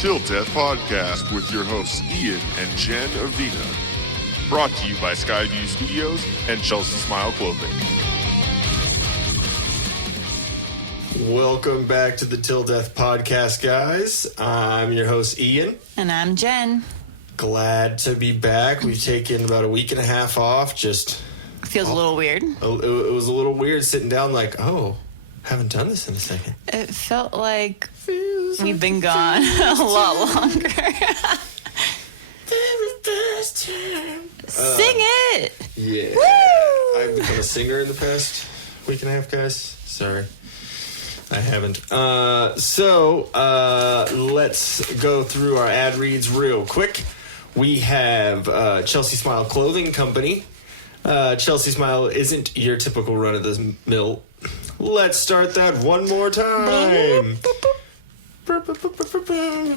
Till Death Podcast with your hosts Ian and Jen Avina. Brought to you by Skyview Studios and Chelsea Smile Clothing. Welcome back to the Till Death Podcast, guys. I'm your host Ian. And I'm Jen. Glad to be back. We've taken about a week and a half off. Feels a little weird. It was a little weird sitting down like, haven't done this in a second. It felt like we've been gone a lot longer. Sing it! Yeah. Woo! I've become a singer in the past week and a half, guys. Sorry. I haven't. Let's go through our ad reads real quick. We have Chelsea Smile Clothing Company. Chelsea Smile isn't your typical run-of-the-mill. Let's start that one more time. Okay.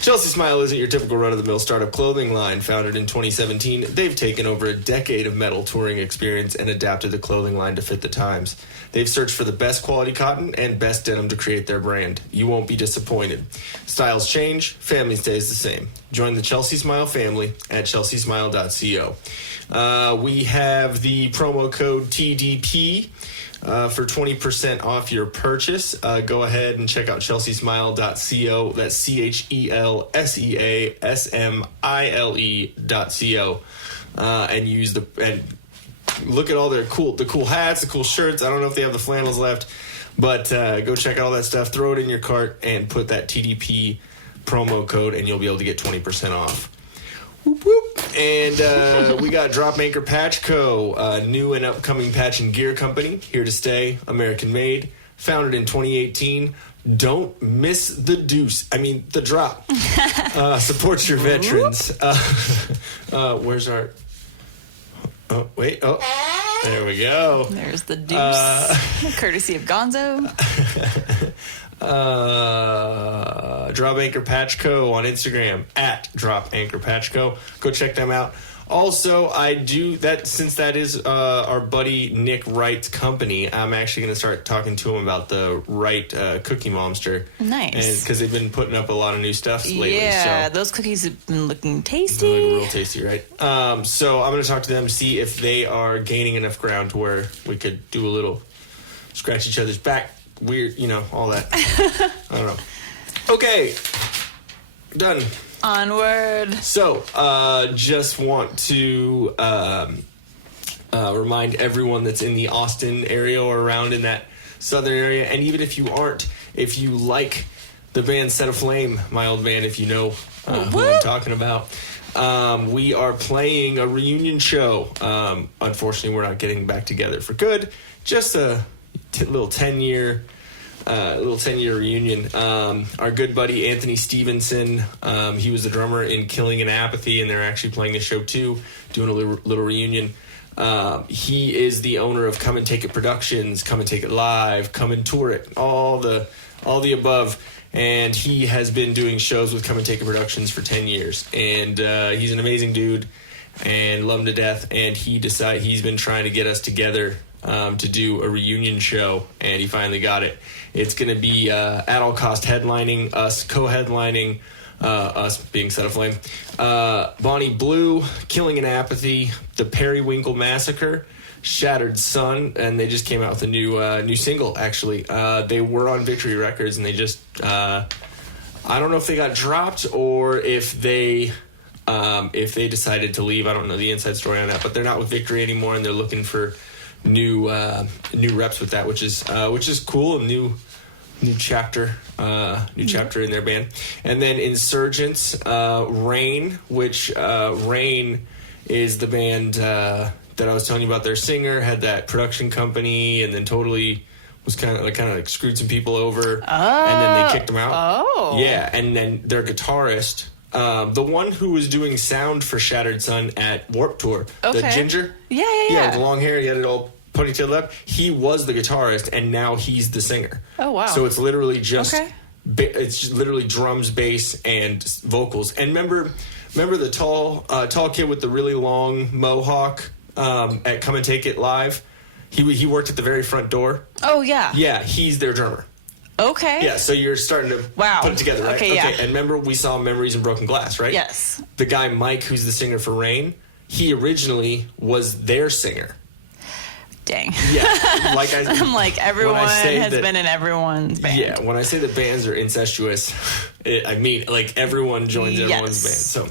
Chelsea Smile isn't your typical run-of-the-mill startup clothing line. Founded in 2017, they've taken over a decade of metal touring experience and adapted the clothing line to fit the times. They've searched for the best quality cotton and best denim to create their brand. You won't be disappointed. Styles change, family stays the same. Join the Chelsea Smile family at chelseasmile.co. We have the promo code TDP for 20% off your purchase. Go ahead and check out chelseasmile.co. That's CHELSEASMILE.co. And look at all their cool hats, the cool shirts. I don't know if they have the flannels left, but go check out all that stuff. Throw it in your cart and put that TDP promo code, and you'll be able to get 20% off. Whoop, whoop. And we got Drop Anchor Patch Co., a new and upcoming patch and gear company, here to stay, American made, founded in 2018. Don't miss the drop. Support your veterans. Where's our... Oh, wait. Oh, there we go. There's the deuce. Courtesy of Gonzo. Drop Anchor Patch Co. on Instagram at Drop Anchor Patch Co. Go check them out. Also, I do that since that is our buddy Nick Wright's company. I'm actually going to start talking to him about the Wright Cookie Monster. Nice, because they've been putting up a lot of new stuff lately. Yeah, so. Those cookies have been looking tasty. Looking real tasty, right? So I'm going to talk to them to see if they are gaining enough ground to where we could do a little scratch each other's back. Weird, all that. I don't know. Okay, done. Onward. So, just want to remind everyone that's in the Austin area or around in that southern area, and even if you aren't, if you like the band Set Aflame, my old band, if you know who I'm talking about, we are playing a reunion show. Unfortunately, we're not getting back together for good. Just a little 10-year reunion. Our good buddy Anthony Stevenson, he was the drummer in Killing and Apathy, and they're actually playing a show too, doing a little reunion. He is the owner of Come and Take It Productions, Come and Take It Live, Come and Tour It, all the above. And he has been doing shows with Come and Take It Productions for 10 years. And he's an amazing dude and love him to death. And he's been trying to get us together to do a reunion show, and he finally got it. It's going to be At All Cost headlining, us co-headlining, us being Set Aflame, Bonnie Blue, Killing and Apathy, The Periwinkle Massacre, Shattered Sun, and they just came out with a new single, actually. They were on Victory Records, and they just, I don't know if they got dropped or if they decided to leave. I don't know the inside story on that, but they're not with Victory anymore, and they're looking for new reps with that, which is cool. A new chapter in their band. And then Insurgents, Rain, which Rain is the band that I was telling you about. Their singer had that production company, and then totally was kind of screwed some people over, and then they kicked him out. Yeah, and then their guitarist, the one who was doing sound for Shattered Sun at Warped Tour, the ginger, yeah, with the long hair, he had it all ponytailed up. He was the guitarist, and now he's the singer. Oh wow! So it's literally just it's just literally drums, bass, and vocals. And remember the tall kid with the really long mohawk at Come and Take It Live? He worked at the very front door. Oh yeah. Yeah, he's their drummer. Okay. Yeah, so you're starting to put it together, right? Okay, yeah. And remember we saw Memories in Broken Glass, right? Yes. The guy Mike, who's the singer for Rain, he originally was their singer. Dang. Yeah. Like I'm like, everyone has been in everyone's band. Yeah, when I say that bands are incestuous, I mean, like, everyone joins everyone's band. So,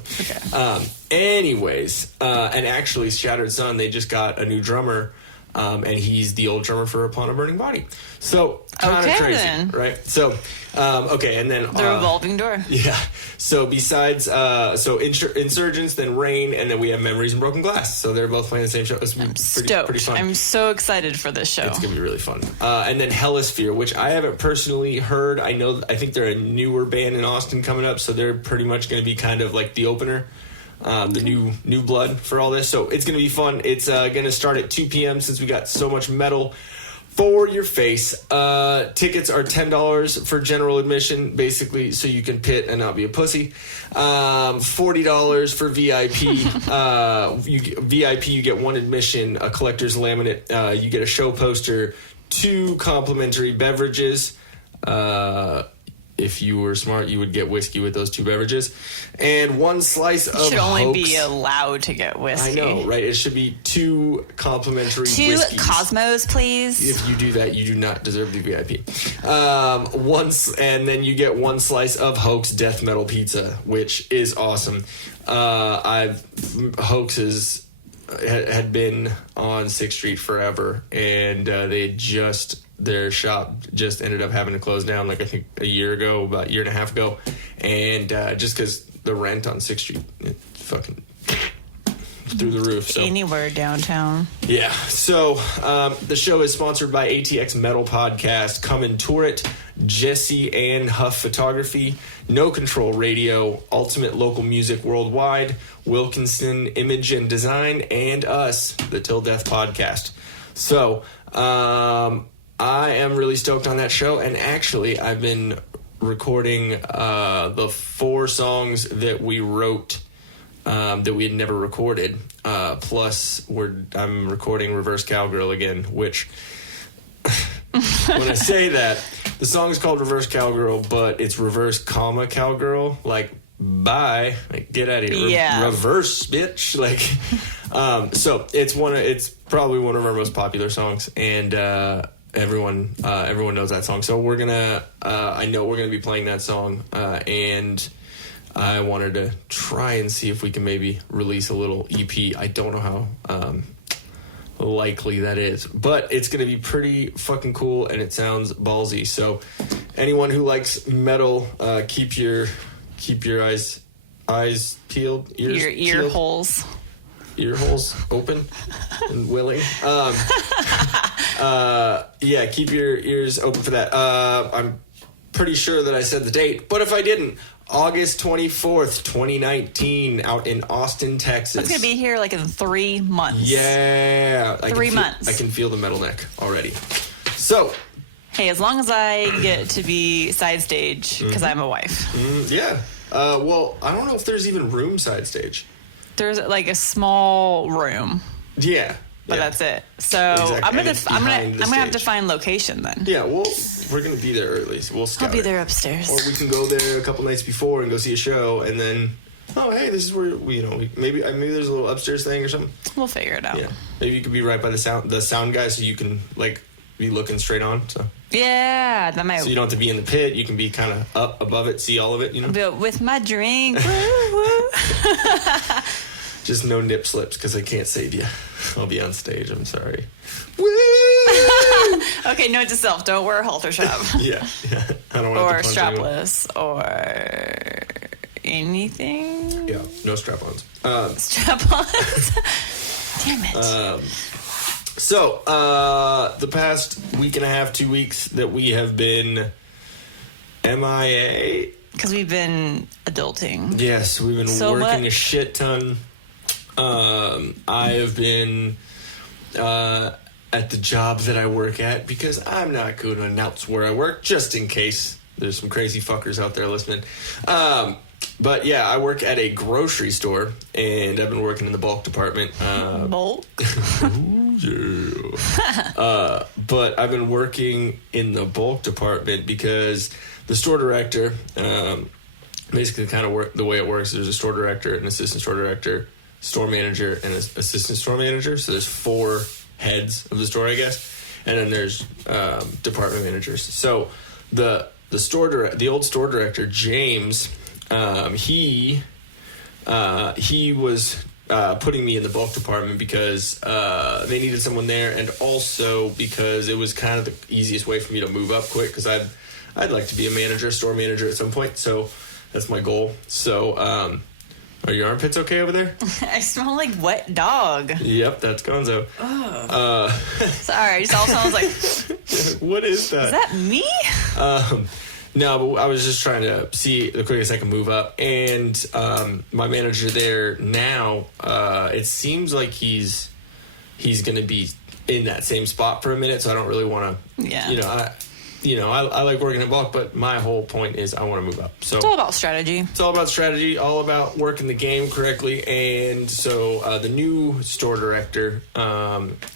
anyways, and actually, Shattered Sun, they just got a new drummer, and he's the old drummer for Upon a Burning Body. So, kind of crazy, then. Right? So, and then... The revolving door. Yeah. So, besides, Insurgents, then Rain, and then we have Memories in Broken Glass. So, they're both playing the same show. It's pretty fun. I'm so excited for this show. It's going to be really fun. And then Helisphere, which I haven't personally heard. I think they're a newer band in Austin coming up, so they're pretty much going to be kind of like the opener. The new blood for all this. So it's going to be fun. It's going to start at 2 p.m. since we got so much metal for your face. Tickets are $10 for general admission, basically, so you can pit and not be a pussy. $40 for VIP. VIP, you get one admission, a collector's laminate. You get a show poster, 2 complimentary beverages. If you were smart, you would get whiskey with those 2 beverages. And 1 slice of You should only be allowed to get whiskey. I know, right? It should be 2 complimentary 2 whiskeys. Cosmos, please. If you do that, you do not deserve the VIP. And then you get 1 slice of Hoax Death Metal Pizza, which is awesome. Hoax had been on 6th Street forever, and their shop just ended up having to close down, like, I think about a year and a half ago. And just because the rent on 6th Street, it fucking through the roof. So. Anywhere downtown. Yeah. So the show is sponsored by ATX Metal Podcast, Come and Tour It, Jesse Ann Huff Photography, No Control Radio, Ultimate Local Music Worldwide, Wilkinson Image and Design, and us, the Till Death Podcast. So, I am really stoked on that show, and actually, I've been recording the 4 songs that we wrote that we had never recorded. Plus, I'm recording Reverse Cowgirl again, which, when I say that, the song is called Reverse Cowgirl, but it's reverse comma cowgirl, like, bye, like, get out of here, reverse, bitch, like, so it's probably one of our most popular songs, and everyone knows that song. So I know we're gonna be playing that song, and I wanted to try and see if we can maybe release a little EP. I don't know how likely that is, but it's gonna be pretty fucking cool, and it sounds ballsy. So anyone who likes metal, keep your eyes peeled, ear holes open and willing. Keep your ears open for that. I'm pretty sure that I said the date, but if I didn't, August 24th, 2019, out in Austin, Texas. It's going to be here like in 3 months. Yeah. 3 months. I can feel the metal neck already. So. Hey, as long as I get to be side stage, because I'm a wife. Yeah. Well, I don't know if there's even room side stage. There's like a small room. Yeah. But that's it. So exactly. I'm gonna have to find location then. Yeah, we're gonna be there early, so we'll scout. I'll be there upstairs. Or we can go there a couple nights before and go see a show, and then this is where maybe there's a little upstairs thing or something. We'll figure it out. Yeah, maybe you could be right by the sound guy, so you can like be looking straight on. So yeah, that might. So you don't have to be in the pit. You can be kind of up above it, see all of it. But with my drink. Woo, woo. Just no nip slips because I can't save you. I'll be on stage. I'm sorry. Woo! Okay, note to self: don't wear a halter strap. yeah. I don't want to punch strapless anyone. Or anything. Yeah, no strap-ons. Strap-ons. Damn it. So the past week and a half, 2 weeks that we have been MIA. Because we've been adulting. Yes, we've been working a shit ton. I have been at the job that I work at because I'm not going to announce where I work, just in case there's some crazy fuckers out there listening. But yeah, I work at a grocery store, and I've been working in the bulk department. Bulk? Yeah. But I've been working in the bulk department because the store director, basically the way it works, there's a store director, an assistant store director, store manager, and an assistant store manager. So there's 4 heads of the store, I guess. And then there's department managers. So the old store director, James, he was putting me in the bulk department because they needed someone there, and also because it was kind of the easiest way for me to move up quick, because I'd like to be a manager, store manager at some point. So that's my goal. So are your armpits okay over there? I smell like wet dog. Yep, that's Gonzo. Oh. Sorry, I just all sounds like... What is that? Is that me? No, but I was just trying to see the quickest I can move up. And my manager there now, it seems like he's going to be in that same spot for a minute, so I don't really want to... Yeah. I like working in bulk, but my whole point is I want to move up. So it's all about strategy. It's all about strategy, all about working the game correctly. And so the new store director,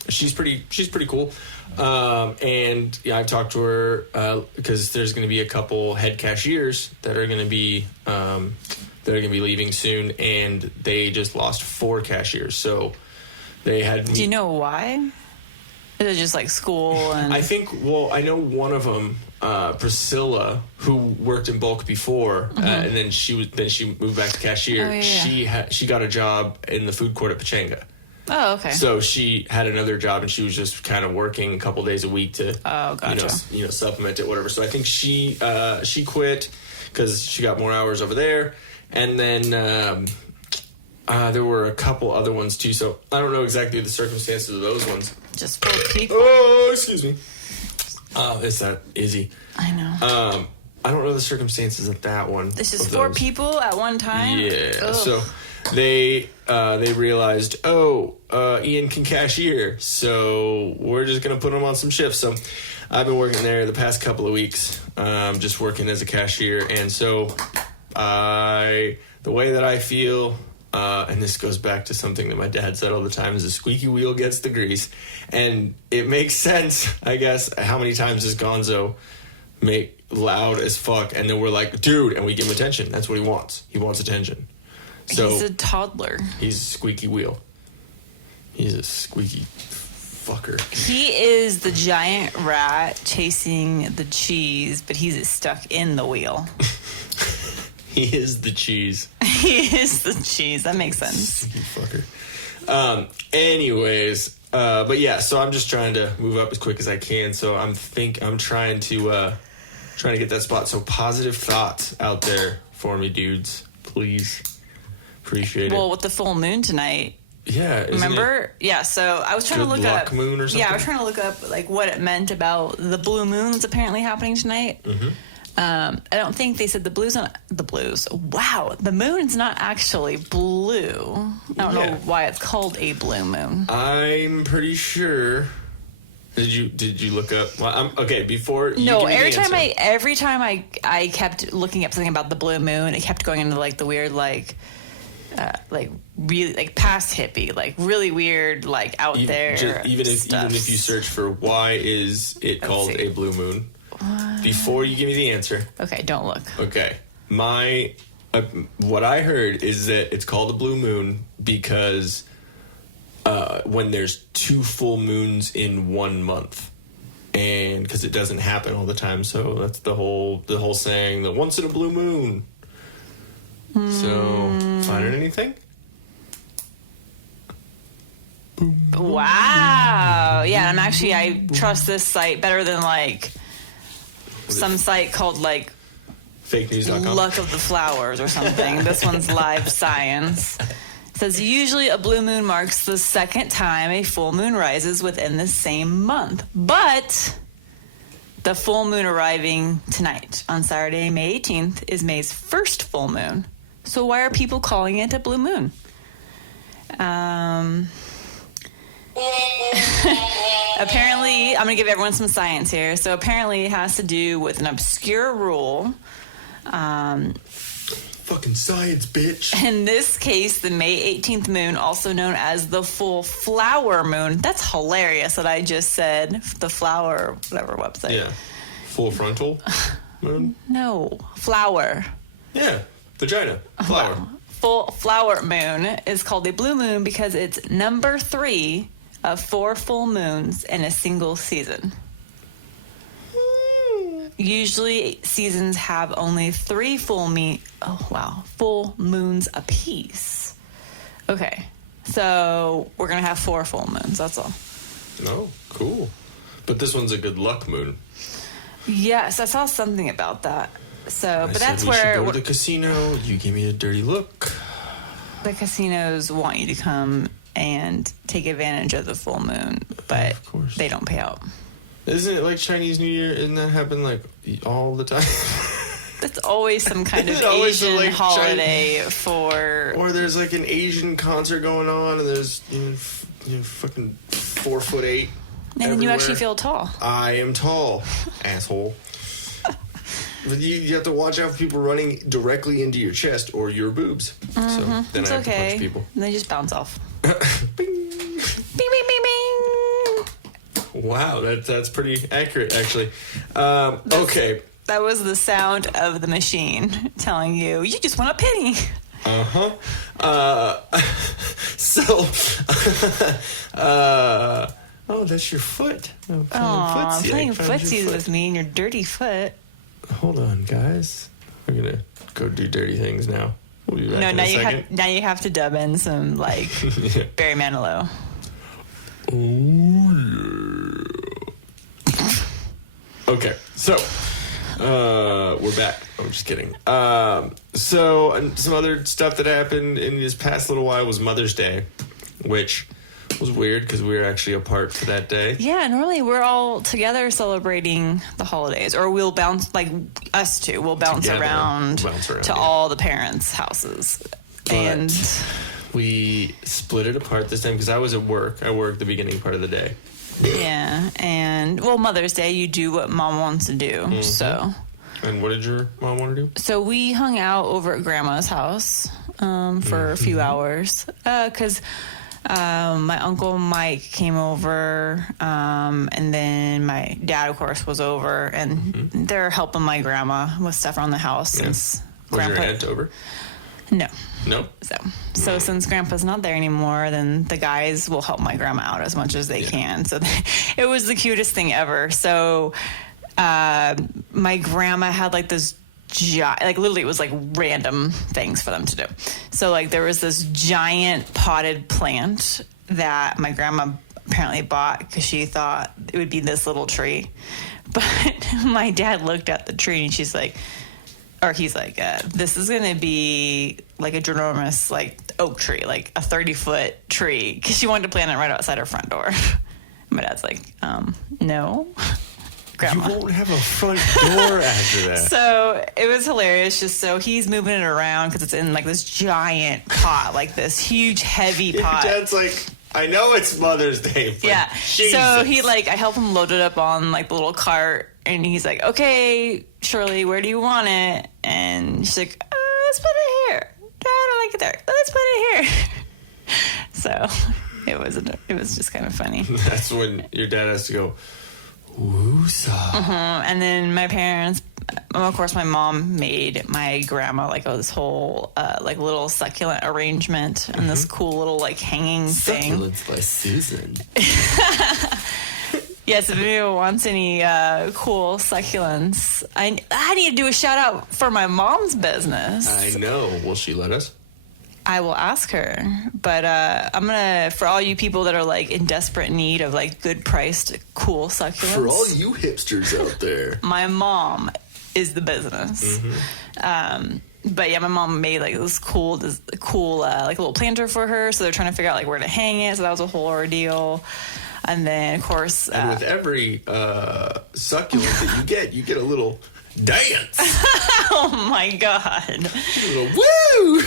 she's pretty cool. And yeah, I've talked to her because there's going to be a couple head cashiers that are going to be leaving soon, and they just lost 4 cashiers. So they had. Do you know why? Is it just like school? And I think. Well, I know one of them, Priscilla, who worked in bulk before, and then she moved back to cashier. Oh, yeah. She got a job in the food court at Pachanga. Oh, okay. So she had another job, and she was just kind of working a couple days a week to, gotcha. Supplement it, whatever. So I think she quit because she got more hours over there, and then there were a couple other ones too. So I don't know exactly the circumstances of those ones. Just 4 people. Oh, excuse me. It's that Izzy. I know. I don't know the circumstances of that one. This is 4 people at one time? Yeah. Ugh. So they realized, Ian can cashier, so we're just going to put him on some shifts. So I've been working there the past couple of weeks, just working as a cashier. And so the way that I feel, and this goes back to something that my dad said all the time, is a squeaky wheel gets the grease. And it makes sense, I guess. How many times does Gonzo make loud as fuck, and then we're like, dude, and we give him attention? That's what he wants. He wants attention. So he's a toddler. He's a squeaky wheel. He's a squeaky fucker. He is the giant rat chasing the cheese, but he's stuck in the wheel. He is the cheese. He is the cheese. That makes sense. Squeaky fucker. Anyways, but yeah, so I'm just trying to move up as quick as I can. So I'm trying to get that spot. So positive thoughts out there for me, dudes. Please. Appreciate it. Well, with the full moon tonight. Yeah. Remember? Yeah, so I was trying to look up. Moon or something? Yeah, I was trying to look up like what it meant about the blue moon that's apparently happening tonight. Mm-hmm. I don't think they said the blues. Wow, the moon's not actually blue. I don't know why it's called a blue moon. I'm pretty sure. Did you look up? Well, okay. Before you no, give me every time I kept looking up something about the blue moon, it kept going into like the weird like really like past hippie, like really weird, like out there. Even if you search for why is it called a blue moon, before you give me the answer. Okay, don't look. Okay, what I heard is that it's called a blue moon because when there's 2 full moons in 1 month, and because it doesn't happen all the time, so that's the whole saying, the once in a blue moon. So, finding anything? Wow. Yeah, I trust this site better than like some site called like fakenews.com. Luck of the Flowers or something. This one's Live Science. It says usually a blue moon marks the second time a full moon rises within the same month. But the full moon arriving tonight on Saturday, May 18th, is May's first full moon. So why are people calling it a blue moon? Apparently, I'm going to give everyone some science here. So apparently it has to do with an obscure rule Fucking science, bitch. In this case, the May 18th moon, also known as the full flower moon. That's hilarious that I just said the flower, whatever website. Yeah. Full frontal moon? No, flower. Yeah. Vagina. Flower. Full flower moon is called a blue moon because it's number 3 of 4 full moons in a single season. Usually seasons have only 3 full moons apiece. Okay, so we're gonna have 4 full moons. That's all. Oh, cool. But this one's a good luck moon. Yes, I saw something about that. So, but that's we where should go to the casino. You gave me a dirty look. the casinos want you to come and take advantage of the full moon, but Of course. they don't pay out. Isn't it like Chinese New Year? Isn't that happen like all the time? It's always some kind of It's always Asian like holiday for. Or there's like an Asian concert going on, and there's fucking 4'8". And then you actually feel tall. I am tall, asshole. But you have to watch out for people running directly into your chest or your boobs. So then It's I have to okay. punch people. And they just bounce off. Bing. Bing, bing, bing, bing. Wow, that's pretty accurate, actually. Okay. That was the sound of the machine telling you just won a penny. So, oh, that's your foot. I'm Aw, playing found your footsies foot. with me and your dirty foot. Hold on, guys. We're gonna go do dirty things now. We'll be back No, in now a you second. have to dub in some like Barry Manilow. Oh yeah. Okay, so we're back. I'm just kidding. So some other stuff that happened in this past little while was Mother's Day, which was weird because we were actually apart for that day. Yeah, normally we're all together celebrating the holidays, or we'll bounce like us two. We'll bounce Together, around to yeah. all the parents' houses, and we split it apart this time because I was at work. I worked the beginning part of the day. yeah, and well, Mother's Day, you do what mom wants to do. Mm-hmm. So And what did your mom want to do? So we hung out over at Grandma's house for a few hours because my Uncle Mike came over, and then my dad, of course, was over, and they're helping my grandma with stuff around the house since Was your aunt over? No. No. So since Grandpa's not there anymore, then the guys will help my grandma out as much as they can. So it was the cutest thing ever. So my grandma had like this like literally it was like random things for them to do. So like there was this giant potted plant that my grandma apparently bought because she thought it would be this little tree. But my dad looked at the tree and he's like, this is going to be like a ginormous like oak tree, like a 30-foot tree, because she wanted to plant it right outside her front door. My dad's like, no. Grandma. You won't have a front door after that. So it was hilarious. Just so he's moving it around because it's in like this giant pot, like this huge heavy pot. Your dad's like, I know it's Mother's Day, but Yeah. Jesus. So I help him load it up on like the little cart, and he's like, "Okay, Shirley, where do you want it?" And she's like, "Let's put it here. I don't like it there. Let's put it here." So it was just kind of funny. That's when your dad has to go, woosah. And then my parents, of course, my mom made my grandma like this whole like little succulent arrangement and this cool little like hanging thing. Succulents by Susan. Yes, if anyone wants any cool succulents, I need to do a shout out for my mom's business. I know. Will she let us? I will ask her, but I'm gonna, for all you people that are like in desperate need of like good priced cool succulents. For all you hipsters out there. My mom is the business. But yeah, my mom made like this cool like little planter for her, so they're trying to figure out like where to hang it. So that was a whole ordeal. And then of course, And with every succulent that you get a little dance. oh my god, A little woo!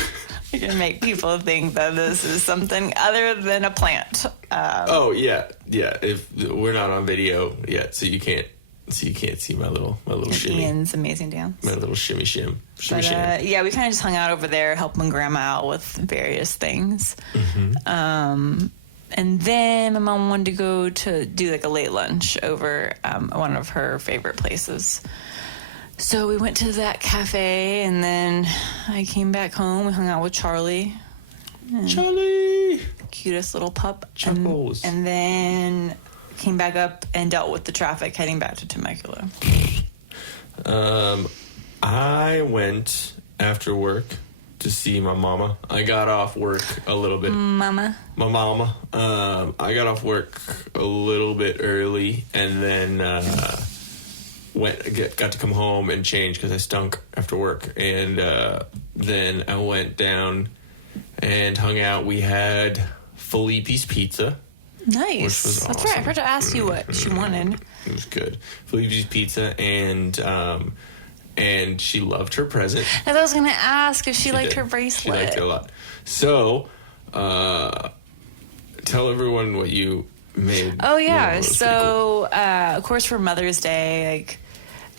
you're gonna make people think that this is something other than a plant. Oh yeah. If we're not on video yet, so you can't So you can't see my little shimmy. Ian's amazing dance. My little shimmy shim. Shimmy But sham. yeah, we kind of just hung out over there, helping Grandma out with various things. And then my mom wanted to go to do like a late lunch over one of her favorite places. So we went to that cafe, and then I came back home. We hung out with Charlie. Charlie! Cutest little pup. Chuckles. And then came back up and dealt with the traffic heading back to Temecula. I went after work to see my mama. I got off work a little bit. Mama. My mama. I got off work a little bit early, and then got to come home and change because I stunk after work. And then I went down and hung out. We had Felipe's Pizza. Nice. Which was That's awesome. right. I forgot to ask you what she wanted. It was good. Felipe's Pizza, and she loved her present. I was going to ask if she liked did. her bracelet. She liked it a lot. So, tell everyone what you made. Oh, yeah. It was pretty So, of course, for Mother's Day,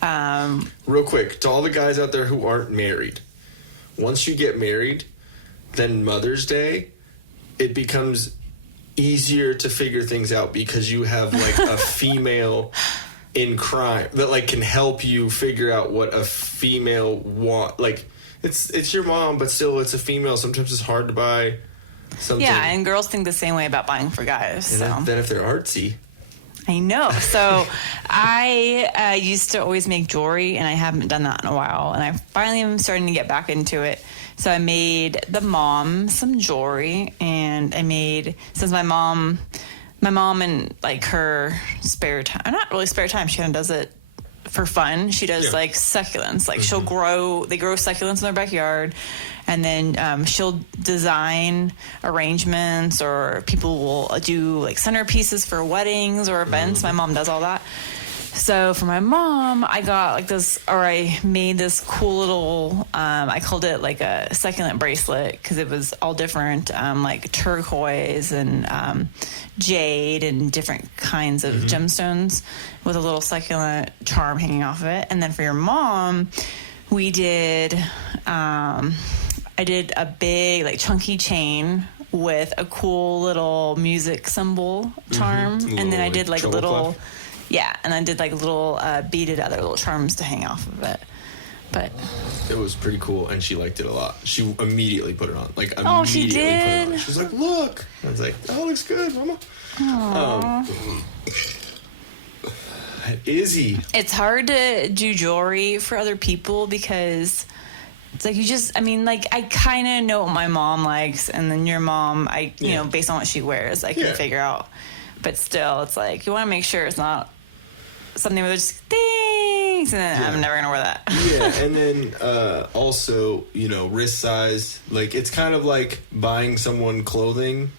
Real quick, to all the guys out there who aren't married, once you get married, then Mother's Day, it becomes easier to figure things out because you have like a female in crime that like can help you figure out what a female want. Like it's your mom, but still it's a female. Sometimes it's hard to buy something. yeah, and girls think the same way about buying for guys. And So then if they're artsy. I know. So I used to always make jewelry, and I haven't done that in a while. And I finally am starting to get back into it. So I made the mom some jewelry, and I made, since my mom in like her spare time, not really spare time, she kind of does it for fun. She does like succulents. Like they grow succulents in their backyard, and then she'll design arrangements, or people will do like centerpieces for weddings or events. My mom does all that. So for my mom, I got like this, or I made this cool little, I called it like a succulent bracelet because it was all different, like turquoise and jade and different kinds of gemstones with a little succulent charm hanging off of it. And then for your mom, we did, I did a big like chunky chain with a cool little music symbol charm. And then I did like little... cloth. Yeah, and I did like little beaded other little charms to hang off of it. But It was pretty cool, and she liked it a lot. She immediately put it on. Like, immediately Oh, she put it on. did? She was like, look! I was like, oh, looks good, mama. Izzy. it's hard to do jewelry for other people because it's like I kind of know what my mom likes, and then your mom, you know, based on what she wears, I can figure out. But still, it's like you want to make sure it's not something where there's things, and then I'm never gonna wear that. Yeah, and then also, you know, wrist size. Like, it's kind of like buying someone clothing.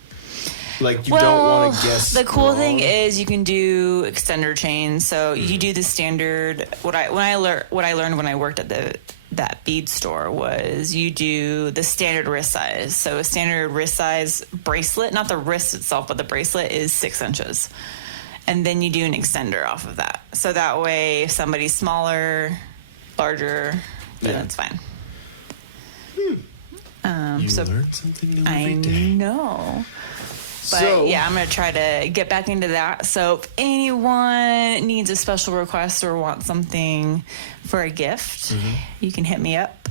Like, you don't want to guess. The cool wrong. thing is you can do extender chains. So you do the standard. What I learned when I worked at that bead store was you do the standard wrist size. So a standard wrist size bracelet, not the wrist itself, but the bracelet is 6 inches. And then you do an extender off of that. So that way, if somebody's smaller, larger, then it's fine. You learn something new I every day. know. But So, yeah, I'm going to try to get back into that. So if anyone needs a special request or wants something for a gift, you can hit me up.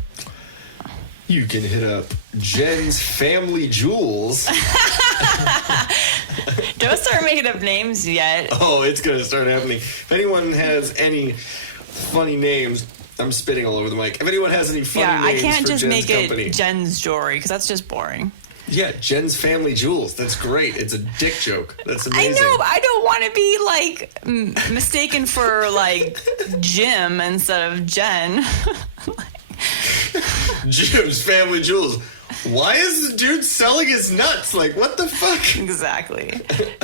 you can hit up Jen's Family Jewels. Don't start making up names yet. Oh, it's going to start happening. If anyone has any funny names, I'm spitting all over the mic. If anyone has any funny Yeah, I names can't for just Jen's make company, it Jen's jewelry because that's just boring. yeah, Jen's Family Jewels. That's great. It's a dick joke. That's I amazing. know, but I don't want to be like mistaken for like Jim instead of Jen. Jim's Family Jewels. Why is the dude selling his nuts? Like, what the fuck? Exactly.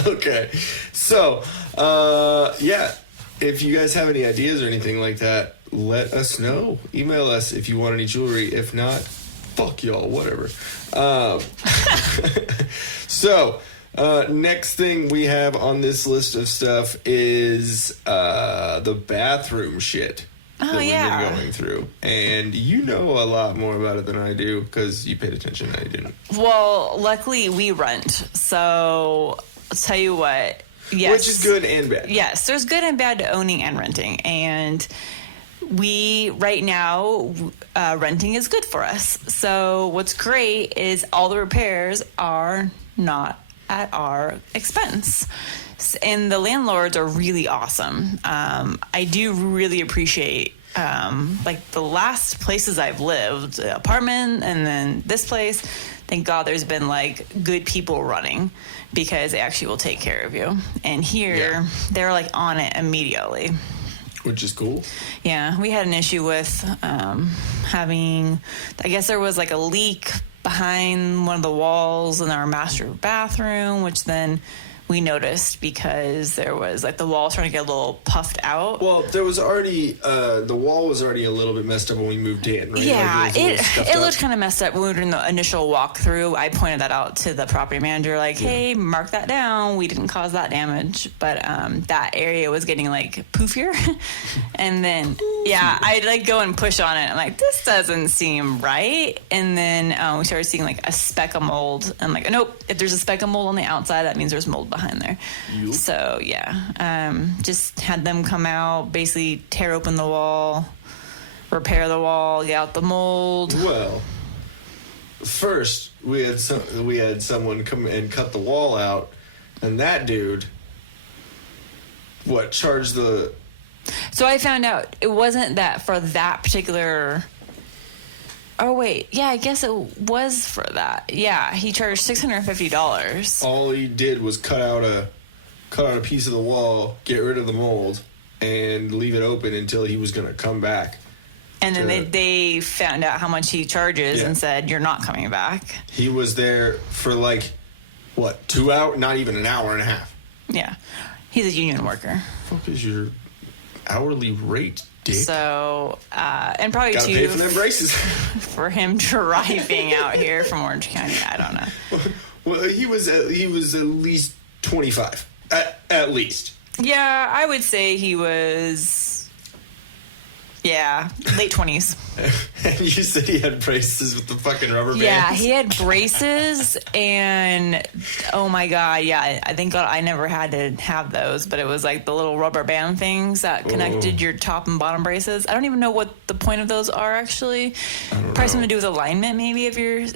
Okay. So, yeah. If you guys have any ideas or anything like that, let us know. Email us if you want any jewelry. If not, fuck y'all, whatever. So, Next thing we have on this list of stuff is the bathroom shit that we've been going through. And you know a lot more about it than I do because you paid attention. I didn't. Well, luckily we rent. So I'll tell you what. Yes. Which is good and bad. Yes, there's good and bad to owning and renting. And we, right now, renting is good for us. So what's great is all the repairs are not at our expense. And the landlords are really awesome. I do really appreciate, like the last places I've lived, the apartment and then this place, thank God there's been like good people running because they actually will take care of you. And here, they're like on it immediately. Which is cool. Yeah, we had an issue with having, I guess there was like a leak behind one of the walls in our master bathroom, which then we noticed because there was like the wall starting to get a little puffed out. Well, there was already the wall was already a little bit messed up when we moved in, right? Yeah, like it looked kind of messed up when we were doing the initial walkthrough. I pointed that out to the property manager, like, hey, mark that down. We didn't cause that damage, but that area was getting like poofier. And then I'd like go and push on it. I'm like, this doesn't seem right. And then we started seeing like a speck of mold. I'm like, nope, if there's a speck of mold on the outside, that means there's mold behind there. Yep. So just had them come out, basically tear open the wall, repair the wall, get out the mold. Well, first we had someone come and cut the wall out, and that dude charged the. So I found out it wasn't that for that particular. Oh wait, yeah, I guess it was for that. Yeah, he charged $650. All he did was cut out a piece of the wall, get rid of the mold, and leave it open until he was going to come back. And then they found out how much he charges and said, "You're not coming back." He was there for like 2 hours? Not even an hour and a half. Yeah, he's a union worker. What is your hourly rate? Dick. So, and probably gotta too pay for them braces. For him driving out here from Orange County. I don't know. Well, he was at least 25, at least. Yeah, I would say he was. Yeah, late 20s. And you said he had braces with the fucking rubber bands. Yeah, he had braces, and oh my god, yeah, I think I never had to have those, but it was like the little rubber band things that connected your top and bottom braces. I don't even know what the point of those are actually. Probably something to do with alignment, maybe. If you're,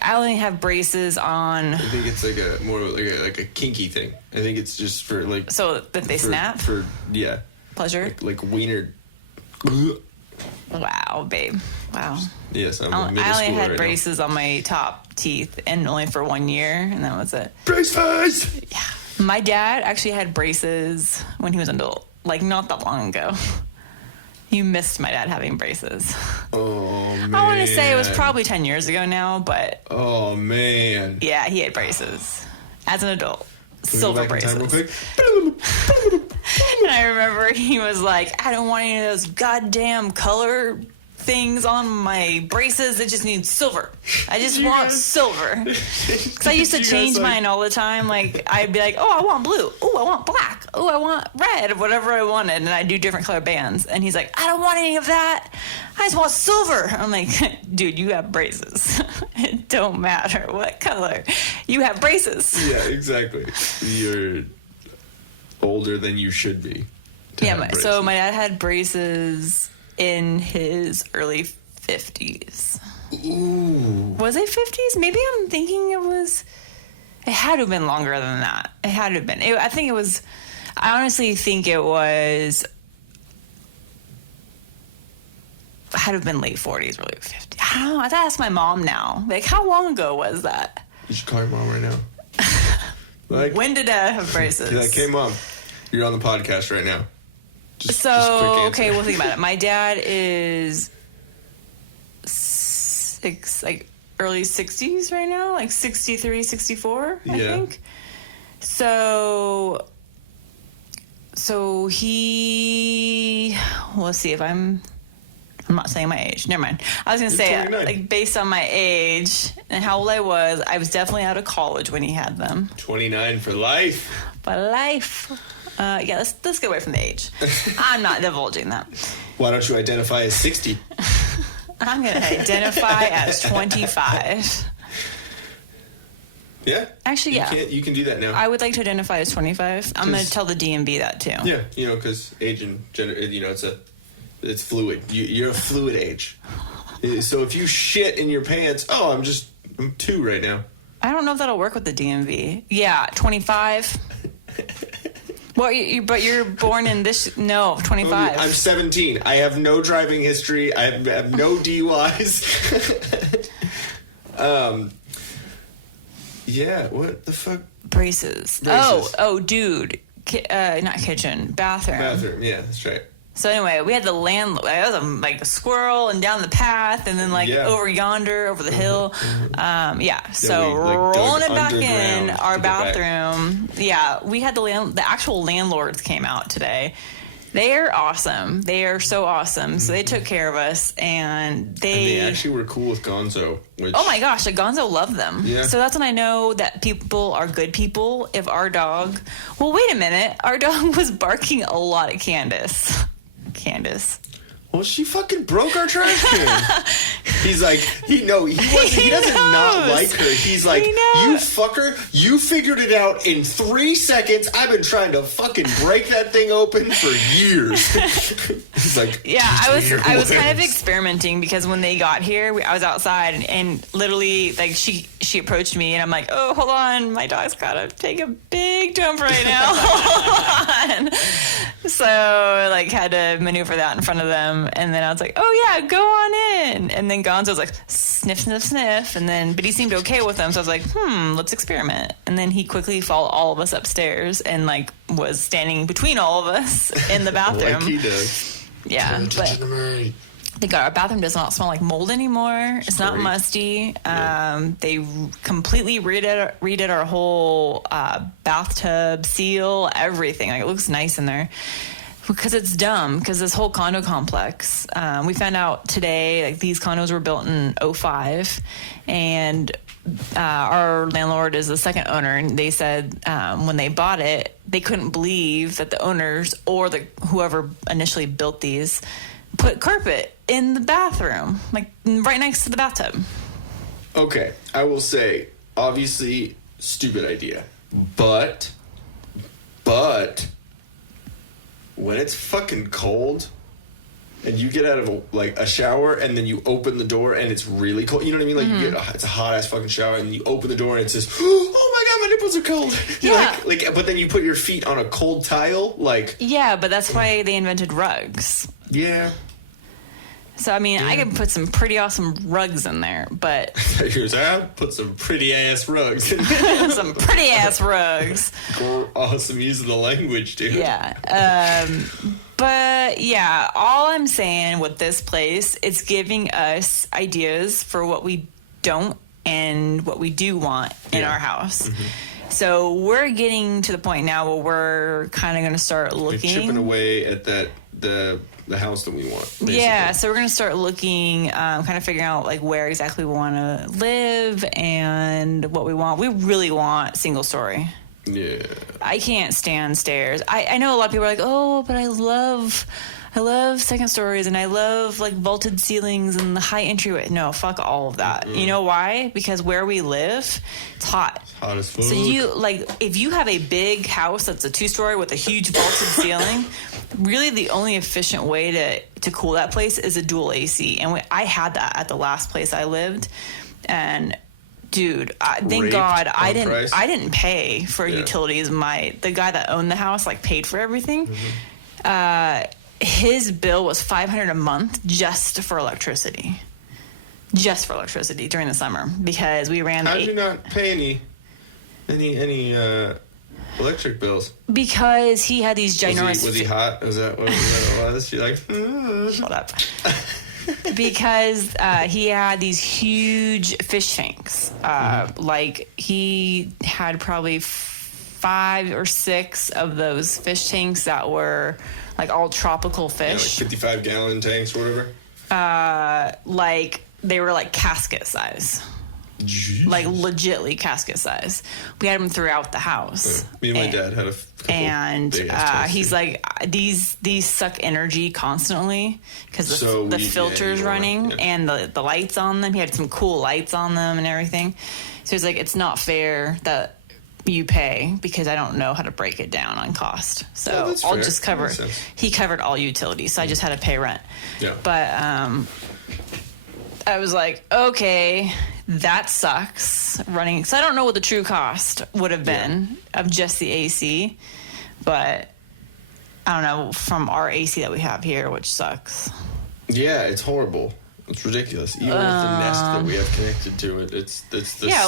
I only have braces on. I think it's like a more like a kinky thing. I think it's just for like so that they snap. For pleasure. Like wiener. Wow, babe. Wow. Yes, I'm I only had right braces on my top teeth, and only for 1 year, and that was it. Brace face! Yeah. My dad actually had braces when he was an adult, like not that long ago. You missed my dad having braces. Oh, man. I want to say it was probably 10 years ago now, but... Oh, man. Yeah, he had braces. As an adult. Silver braces. And I remember he was like, I don't want any of those goddamn color things on my braces. It just needs silver. I just want silver. Because I used to change mine all the time. Like, I'd be like, oh, I want blue. Oh, I want black. Oh, I want red. Whatever I wanted. And I'd do different color bands. And he's like, I don't want any of that. I just want silver. I'm like, dude, you have braces. It don't matter what color. You have braces. Yeah, exactly. You're older than you should be. Yeah, so my dad had braces in his early 50s. Ooh. Was it 50s? Maybe I'm thinking it had to have been longer than that. It had to have been. I honestly think it was, had to have been late 40s, early 50s. I don't know. I have to ask my mom now. Like, how long ago was that? You should call your mom right now. Like, when did Dad have braces? Like, hey, Mom, you're on the podcast right now. Just quick So, answer. okay, we'll think about it. My dad is early 60s right now, like 63, 64, I think. So he, let's see if I'm I'm not saying my age. Never mind. I was going to say, 29. like, based on my age and how old I was definitely out of college when he had them. 29 for life. For life. Yeah, let's get away from the age. I'm not divulging that. Why don't you identify as 60? I'm going to identify as 25. Yeah? Actually, yeah. You can do that now. I would like to identify as 25. I'm going to tell the DMV that, too. Yeah, because age and gender, it's fluid. You're a fluid age. So if you shit in your pants, I'm 2 right now. I don't know if that'll work with the DMV. Yeah, 25. Well, but you're born in this... No, 25. I'm 17. I have no driving history. I have no DUIs. Yeah, what the fuck? Braces. Dude. Not kitchen. Bathroom. Bathroom, yeah, that's right. So anyway, we had the landlord. That was like a squirrel and down the path, and then over yonder, over the hill. So rolling it back in our bathroom. Yeah, we had the actual landlords came out today. They are awesome. They are so awesome. So they took care of us, and they actually were cool with Gonzo. Oh my gosh, like Gonzo loved them. Yeah. So that's when I know that people are good people. If our dog, well, wait a minute, our dog was barking a lot at Candace. Well, she fucking broke our trash can. He's like, he doesn't not like her. He's like, you fucker, you figured it out in 3 seconds. I've been trying to fucking break that thing open for years. He's like, yeah, I was kind of experimenting because when they got here, I was outside and literally like she approached me and I'm like, oh, hold on, my dog's gotta take a big jump right now. Hold on. So like had to maneuver that in front of them, and then I was like, oh yeah, go on in. And then Gonzo was like, sniff, sniff, sniff, but he seemed okay with them, so I was like, let's experiment. And then he quickly followed all of us upstairs and like was standing between all of us in the bathroom. Like he does. Yeah, but our bathroom does not smell like mold anymore. It's not musty. They completely redid our whole bathtub seal, everything. Like it looks nice in there. Because it's dumb, because this whole condo complex, we found out today, like these condos were built in 2005, and our landlord is the second owner, and they said when they bought it, they couldn't believe that the owners or whoever initially built these put carpet in the bathroom, like right next to the bathtub. Okay, I will say, obviously, stupid idea, but when it's fucking cold and you get out of a shower and then you open the door and it's really cold, you know what I mean? Like it's a hot ass fucking shower and you open the door and it says, oh my god, my nipples are cold. Yeah. But then you put your feet on a cold tile, yeah, but that's why they invented rugs. Yeah. So, I mean, I could put some pretty awesome rugs in there, but... I'll put some pretty-ass rugs in there. Some pretty-ass rugs. Awesome use of the language, dude. Yeah. But, yeah, all I'm saying with this place, it's giving us ideas for what we don't and what we do want in our house. Mm-hmm. So we're getting to the point now where we're kind of going to start looking... We're chipping away at the house that we want. Basically. Yeah, so we're going to start looking, kind of figuring out like where exactly we want to live and what we want. We really want single story. Yeah. I can't stand stairs. I know a lot of people are like, oh, but I love second stories and I love like vaulted ceilings and the high entryway. No, fuck all of that. Mm-hmm. You know why? Because where we live, it's hot. It's hot as fuck. So if you have a big house that's a 2-story with a huge vaulted ceiling, really the only efficient way to cool that place is a dual AC. And I had that at the last place I lived. And dude, thank God I didn't pay for utilities. The guy that owned the house like paid for everything. Mm-hmm. His bill was $500 a month just for electricity during the summer because we ran. How did you not pay any electric bills? Because he had these ginormous. Was he hot? Was that what it was? You're like, shut up. Because he had these huge fish tanks. Like he had probably 5 or 6 of those fish tanks that were like all tropical fish. Yeah, like 55-gallon tanks or whatever. like they were like casket size. Jeez. Like legitly casket size. We had them throughout the house. Me and my dad had a couple and big-ass he's like, these suck energy constantly because the filter's running and the lights on them. He had some cool lights on them and everything. So he's like, it's not fair that you pay because I don't know how to break it down on cost. So I'll just cover. He covered all utilities, so I just had to pay rent. Yeah. But I was like, okay, that sucks running. So I don't know what the true cost would have been of just the AC, but I don't know from our AC that we have here, which sucks. Yeah, it's horrible. It's ridiculous. Even with the nest that we have connected to it, it's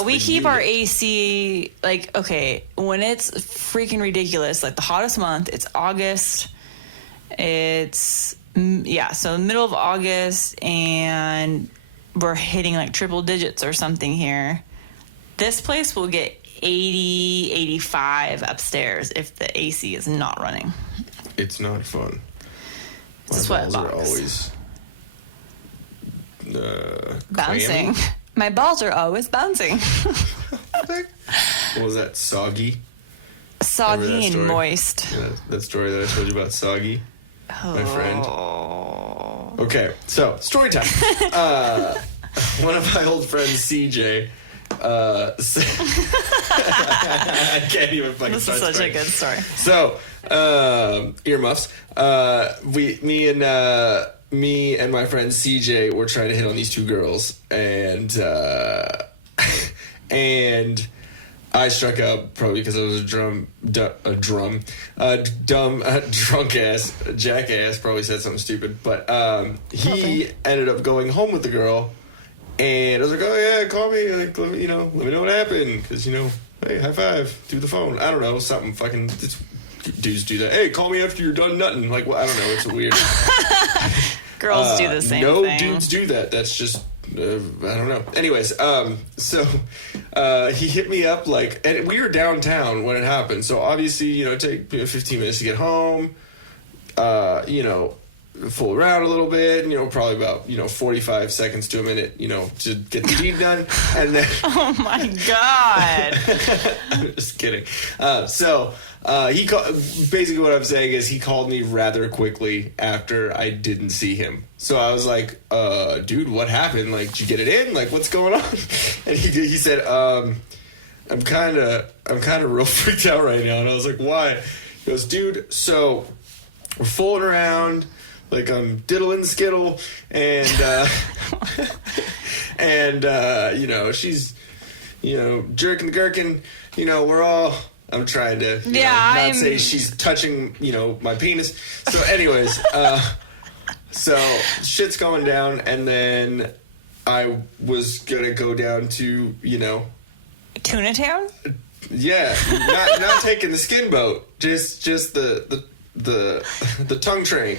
we keep our AC like, okay, when it's freaking ridiculous, like the hottest month, it's August. It's so the middle of August, and we're hitting like triple digits or something here. This place will get 80, 85 upstairs if the AC is not running. It's not fun. It's a sweat box. Are always bouncing. Clammy? My balls are always bouncing. What was that? Soggy? Soggy and moist. Yeah, that story that I told you about Soggy, my friend. Okay, so story time. One of my old friends, CJ. I can't even fucking This start. is such a good story. So, earmuffs. Me and my friend CJ were trying to hit on these two girls, and I struck out probably because I was a dumb, drunk ass, jackass. Probably said something stupid, but he ended up going home with the girl, and I was like, "Oh yeah, call me, like let me know what happened, because hey, high five through the phone. I don't know, something fucking." Dudes do that. Hey, call me after you're done nutting. Like, well, I don't know. It's weird. Girls do the same thing. No thing. dudes do that. That's just, I don't know. Anyways, so he hit me up, like, and we were downtown when it happened. So obviously, take 15 minutes to get home, fool around a little bit, probably about, 45 seconds to a minute, to get the deed done. And then. Oh my God. Just kidding. He basically what I'm saying is he called me rather quickly after I didn't see him. So I was like, dude, what happened? Like, did you get it in? Like, what's going on? And he said, I'm kind of real freaked out right now. And I was like, why? He goes, dude, so we're fooling around, like I'm diddling skittle, and she's jerking the gherkin. We're all. I'm trying to not say she's touching, my penis. So anyways, so shit's going down, and then I was going to go down to, Tuna Town? Yeah, not taking the skin boat, just the tongue train.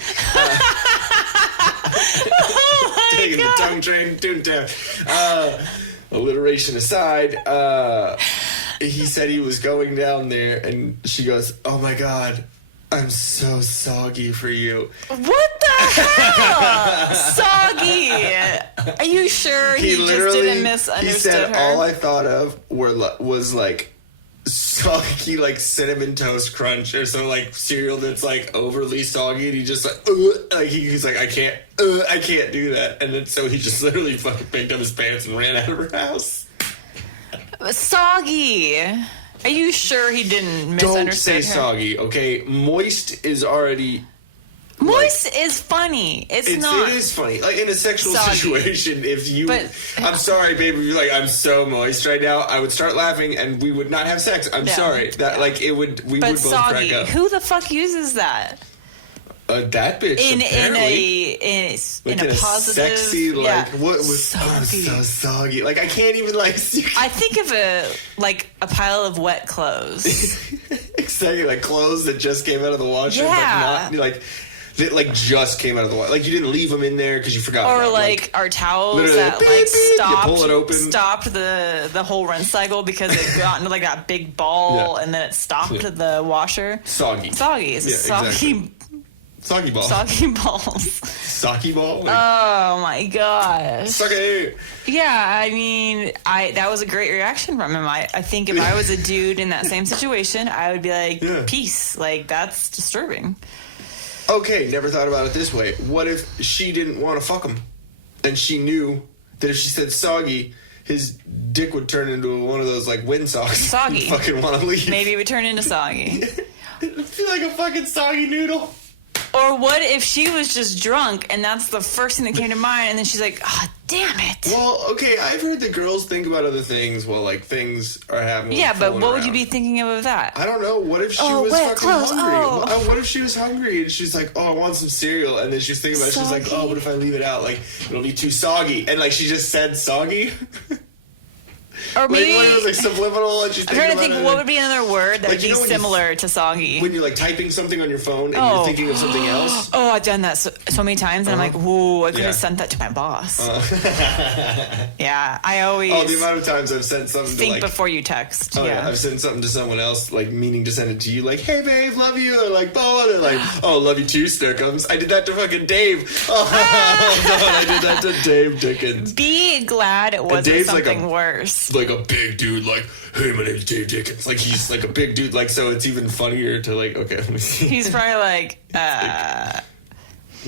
Taking the tongue train to Tuna Town. Alliteration aside, he said he was going down there, and she goes, "Oh my God, I'm so soggy for you." What the hell? Soggy? Are you sure he just didn't misunderstand He said her? all I thought of was like soggy, like Cinnamon Toast Crunch or some like cereal that's like overly soggy, and he just like he's like I can't do that, and then so he just literally fucking picked up his pants and ran out of her house. Soggy. Are you sure he didn't misunderstand Don't say her? soggy, okay? Moist is already. Moist is funny. It's not. It is funny. Like in a sexual soggy. situation, if you. I'm sorry, baby. If you're like, I'm so moist right now, I would start laughing and we would not have sex. I'm sorry. That like it would. We would both soggy. crack up. Who the fuck uses that? That bitch in a positive, sexy, like what was soggy. so soggy? Like I can't even like. I think of a pile of wet clothes. Exactly, like clothes that just came out of the washer, but not like. That like just came out of the water. Like you didn't leave them in there because you forgot. Or about like our towels that beep, like beep, stopped the whole rinse cycle because it got into like that big ball and then it stopped the washer. Soggy. It's a soggy. Exactly. Soggy ball. Soggy balls. Soggy ball? Like, Oh my gosh. soggy. Yeah, I mean, that was a great reaction from him. I think if I was a dude in that same situation, I would be like, Yeah. peace. Like, that's disturbing. Okay, never thought about it this way. What if she didn't want to fuck him? And she knew that if she said soggy, his dick would turn into one of those, like, windsocks. Soggy. He'd fucking want to leave. Maybe it would turn into soggy. It'd feel like a fucking soggy noodle. Or what if she was just drunk and that's the first thing that came to mind, and then she's like, oh, damn it. Well, okay, I've heard that girls think about other things while, like, things are happening. Yeah, but fooling what would you around. be thinking of that? I don't know. What if she Oh, was wet fucking clothes. hungry? Oh. What if she was hungry and she's like, oh, I want some cereal. And then she was thinking about it. She's like, Soggy. oh, what if I leave it out? Like, it'll be too soggy. And, like, she just said soggy. Or Like, maybe, what if it was, like, subliminal and she's I'm thinking trying to about think it what and- would be another word that Like, would you be know when you- similar to soggy. when you're, like, typing something on your phone and Oh. you're thinking of something else. Oh, I've done that so many times, and I'm like, whoa, I could Yeah. have sent that to my boss. Yeah, I always Oh, the amount of times I've sent something think to, like... before you text. Oh, yeah. I've sent something to someone else, like, meaning to send it to you, like, hey, babe, love you, or like, oh, they're like, oh, love you too, Snookums. I did that to fucking Dave. Oh, no, I did that to Dave Dickens. Be glad it wasn't Dave's like something a- worse. Like a big dude, like, hey, my name's Dave Dickens. Like, he's like a big dude, like, so it's even funnier to, like, okay, let me see. He's probably like,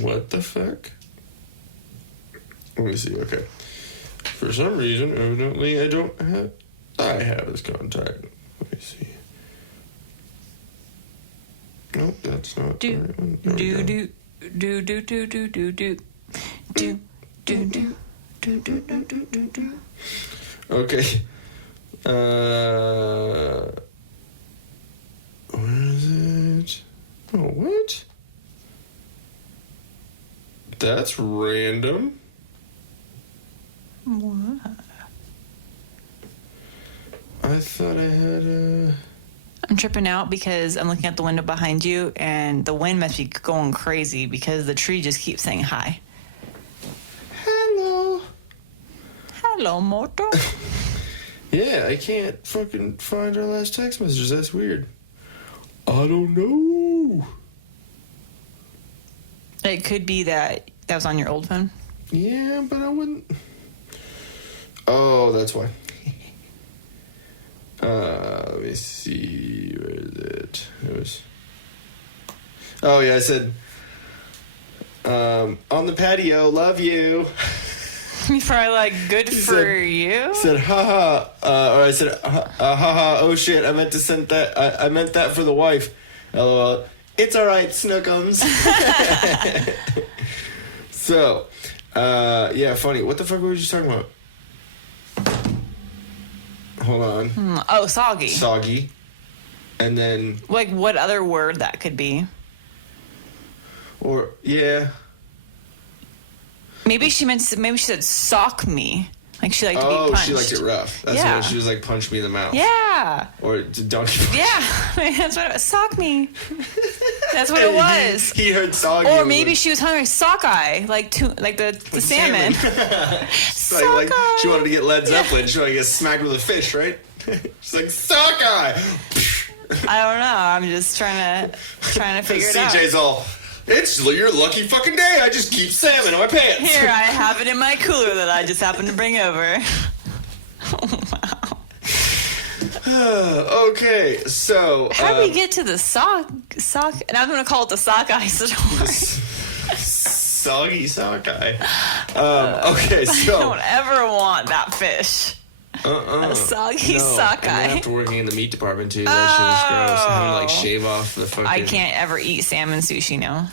What the fuck? Let me see, okay. For some reason, evidently, I have his contact. Let me see. Nope, that's not the do, right one. There we do, go. do, do, do, do, do, do, do, do, do, do, do, do, do, do, do. Okay. Where is it? Oh, what? That's random. What? I thought I had I'm tripping out because I'm looking out the window behind you, and the wind must be going crazy because the tree just keeps saying hi. hello. Hello, Moto. Yeah, I can't fucking find our last text messages. That's weird. I don't know. It could be that was on your old phone. Yeah, but I wouldn't. Oh, that's why. Let me see. Where is it? It was. Oh yeah, I said. On the patio, love you. You're probably like, good for said- you. Said haha, or I said haha. Oh shit! I meant to send that. I meant that for the wife. LOL. It's all right, Snookums. So, yeah, funny. What the fuck were we just talking about? Hold on. Oh, soggy. Soggy. And then, Like, what other word that could be? or, yeah. Maybe she said sock me. Like she liked to be Oh, punched. she liked it rough. That's Yeah. when she was like, punch me in the mouth. Yeah. Or donkey punch. Yeah. That's what it was. Sock me. That's what it was. He heard soggy. Or and maybe was she was hungry. Sockeye. Like the salmon. like, she wanted to get Led Zeppelin. She wanted to get smacked with a fish, right? She's like, sockeye! I don't know. I'm just trying to figure it out. CJ's all, it's your lucky fucking day. I just keep salmon in my pants. Here, I have it in my cooler that I just happened to bring over. Okay, so. How do we get to the sock? And I'm going to call it the sockeye story. Soggy sockeye. Okay, I so. don't ever want that fish. A soggy No, sockeye. and then after working in the meat department too, that shit was gross. Having to like shave off the fucking. I can't ever eat salmon sushi now.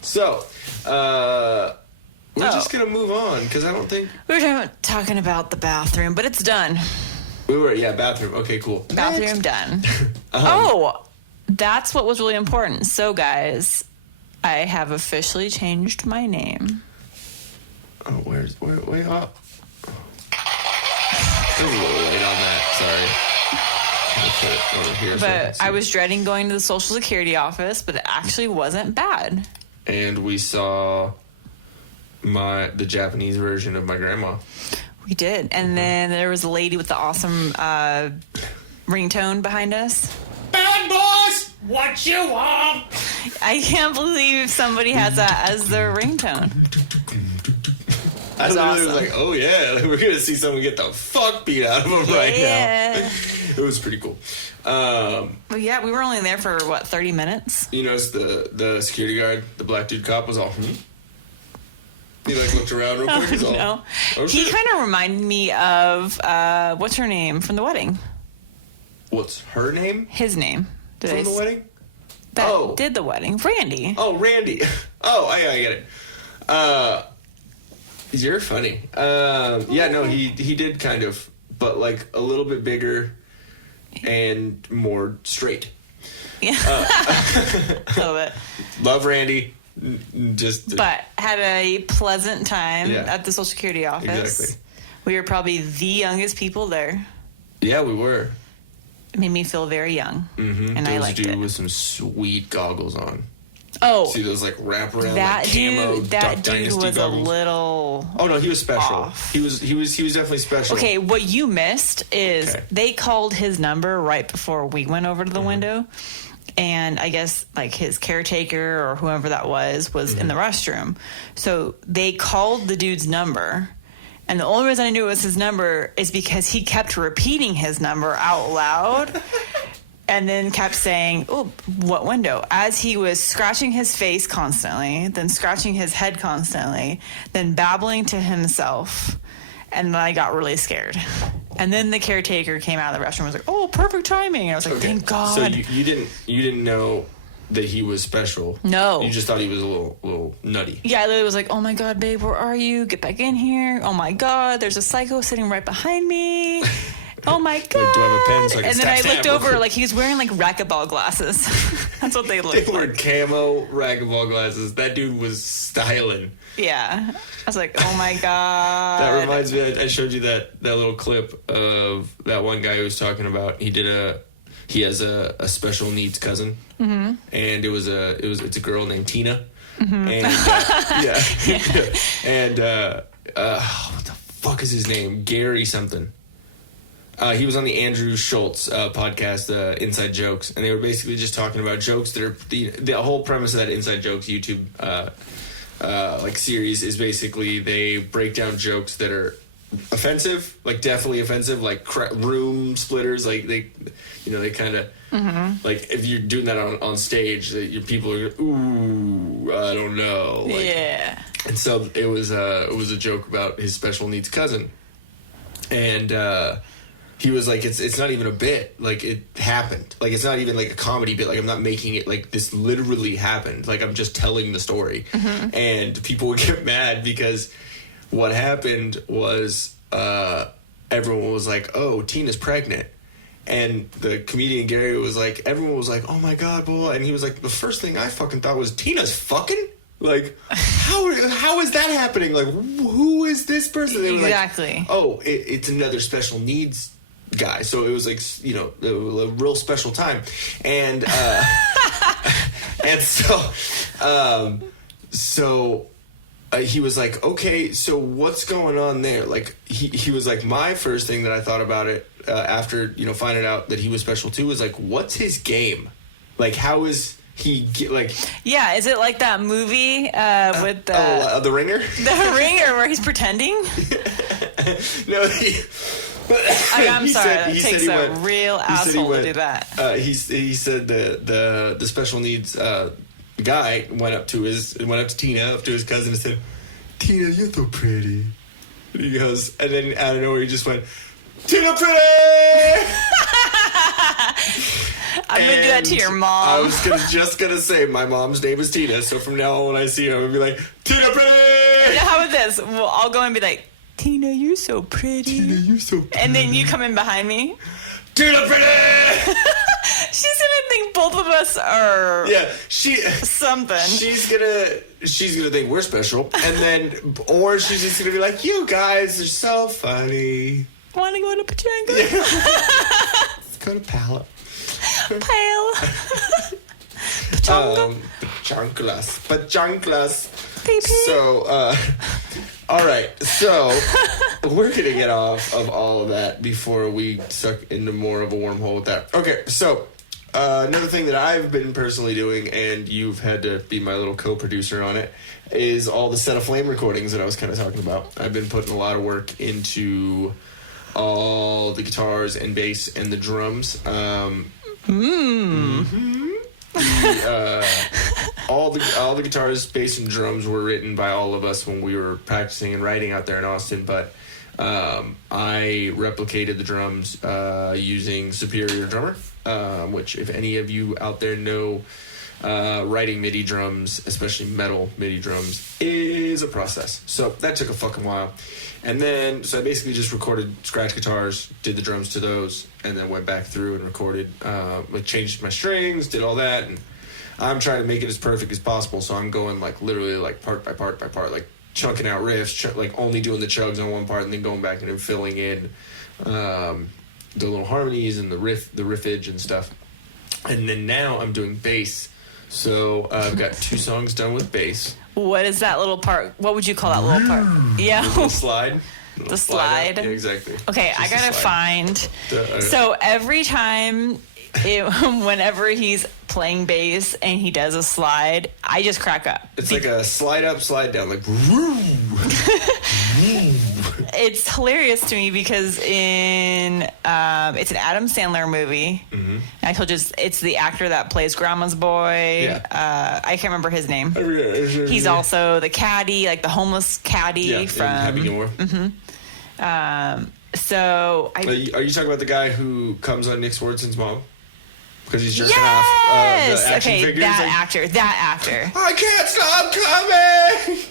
So, we're just gonna move on because I don't think We were talking about the bathroom, but it's done. we were. Yeah, bathroom. Okay, cool. Bathroom done. Oh, that's what was really important. So, guys, I have officially changed my name. Oh, wait up. I was a little late on that. Sorry. I'll put it over here so I can But see. I was dreading going to the Social Security office, but it actually wasn't bad. And we saw the Japanese version of my grandma. We did. And then there was a lady with the awesome ringtone behind us. Bad boys, what you want? I can't believe somebody has that as their ringtone. I literally was awesome. like, oh yeah, like, we're going to see someone get the fuck beat out of them right now. It was pretty cool. Well, yeah, we were only there for, 30 minutes? You notice the security guard, the black dude cop, was all, He like looked around real quick. Oh, no. He shit. kind of reminded me of, what's her name from the wedding? What's her name? His name. From the wedding? That did the wedding. Randy. Oh, Randy. Oh, I get it. You're funny. Yeah, no, he did kind of, but like a little bit bigger and more straight. Yeah. A little bit. Love Randy. But had a pleasant time at the Social Security office. Exactly. We were probably the youngest people there. Yeah, we were. It made me feel very young. Mm-hmm. And I liked it. Dude with some sweet goggles on. Oh, see those like wraparound that like, camo dude. That Duck dude Dynasty was goggles. a little. Oh no, he was special. Off. He was definitely special. Okay, what you missed is they called his number right before we went over to the window, and I guess like his caretaker or whoever that was in the restroom. So they called the dude's number. And the only reason I knew it was his number is because he kept repeating his number out loud and then kept saying, oh, what window? As he was scratching his face constantly, then scratching his head constantly, then babbling to himself. And then I got really scared. And then the caretaker came out of the restroom and was like, oh, perfect timing. And I was like, thank God. So you didn't know that he was special. No. You just thought he was a little nutty. Yeah, I literally was like, oh my God, babe, where are you? Get back in here. Oh my God, there's a psycho sitting right behind me. Oh my God. Do I have a pen so I can and then I stab looked real over, quick? like he was wearing like racquetball glasses. That's what they looked They were like. camo racquetball glasses. That dude was styling. Yeah. I was like, oh my God. That reminds me, I showed you that little clip of that one guy who was talking about, he has a special needs cousin. Mm-hmm. And it's a girl named Tina. Mm-hmm. And, what the fuck is his name? Gary something. He was on the Andrew Schultz podcast, Inside Jokes, and they were basically just talking about jokes that are the whole premise of that Inside Jokes YouTube like series is basically they break down jokes that are offensive, like definitely offensive, like room splitters, like they kind of like if you're doing that on stage, that your people are ooh, I don't know, like, yeah. And so it was a joke about his special needs cousin, and he was like, it's not even a bit, like it happened, like it's not even like a comedy bit, like I'm not making it, like this literally happened, like I'm just telling the story. And people would get mad because what happened was everyone was like, oh, Tina's pregnant. And the comedian Gary was like, everyone was like, oh my God, boy. And he was like, the first thing I fucking thought was, Tina's fucking? Like, how is that happening? Like, who is this person? They were exactly. like, oh, it's another special needs guy. So it was like, a real special time. And, and so he was like, okay, so what's going on there? Like, he was like, my first thing that I thought about it after, finding out that he was special too was like, what's his game? Like, how is he like? Yeah, is it like that movie with the The Ringer? The Ringer where he's pretending? No, I'm sorry. It takes a real asshole to do that. He said the special needs guy went up to Tina, up to his cousin, and said, "Tina, you're so pretty." And he goes, and then out of nowhere he just went, "Tina, pretty." I'm gonna do that to your mom. I was just gonna say my mom's name is Tina, so from now on when I see her, I'm gonna be like, "Tina, pretty." Now, how about this? Well, I'll go and be like, "Tina, you're so pretty." Tina, you're so pretty. And then you come in behind me. Tina, pretty. She's gonna think both of us are something. She's gonna think we're special, and then or she's just gonna be like, "You guys are so funny." Want to go to Pachanga? Yeah. Let's go to Pala. Pale. Pachanclas. Pee-pee. So, all right. So, we're going to get off of all of that before we suck into more of a wormhole with that. Okay, so Another thing that I've been personally doing, and you've had to be my little co-producer on it, is all the Set Aflame recordings that I was kind of talking about. I've been putting a lot of work into all the guitars and bass and the drums. All the guitars, bass, and drums were written by all of us when we were practicing and writing out there in Austin, but I replicated the drums using Superior Drummer, which if any of you out there know, writing MIDI drums, especially metal MIDI drums, is a process. So that took a fucking while. And then, so I basically just recorded scratch guitars, did the drums to those, and then went back through and recorded, changed my strings, did all that, and I'm trying to make it as perfect as possible, so I'm going like literally like part by part by part, like chunking out riffs, like only doing the chugs on one part and then going back and then filling in the little harmonies and the riffage and stuff. And then now I'm doing bass. So I've got 2 songs done with bass. What is that little part? What would you call that little part? Yeah. The little slide. The slide. Yeah, exactly. Okay, Just I gotta find. So every time, whenever he's playing bass and he does a slide, I just crack up. It's like a slide up, slide down, like. It's hilarious to me because it's an Adam Sandler movie. Mm-hmm. I told you it's the actor that plays Grandma's Boy. Yeah. I can't remember his name. He's also the caddy, like the homeless caddy from Happy Gilmore. Mm-hmm. So are you talking about the guy who comes on Nick Swardson's mom? Because he's jerking yes! off the action figures? That actor. I can't stop coming!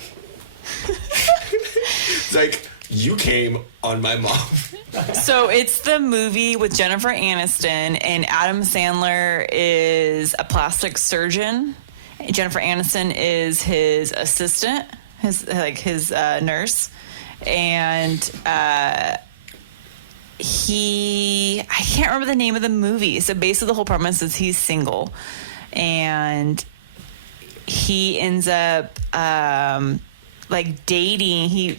It's like, you came on my mom. So it's the movie with Jennifer Aniston, and Adam Sandler is a plastic surgeon. Jennifer Aniston is his assistant, his nurse, and I can't remember the name of the movie. So basically the whole premise is he's single, and he ends up dating.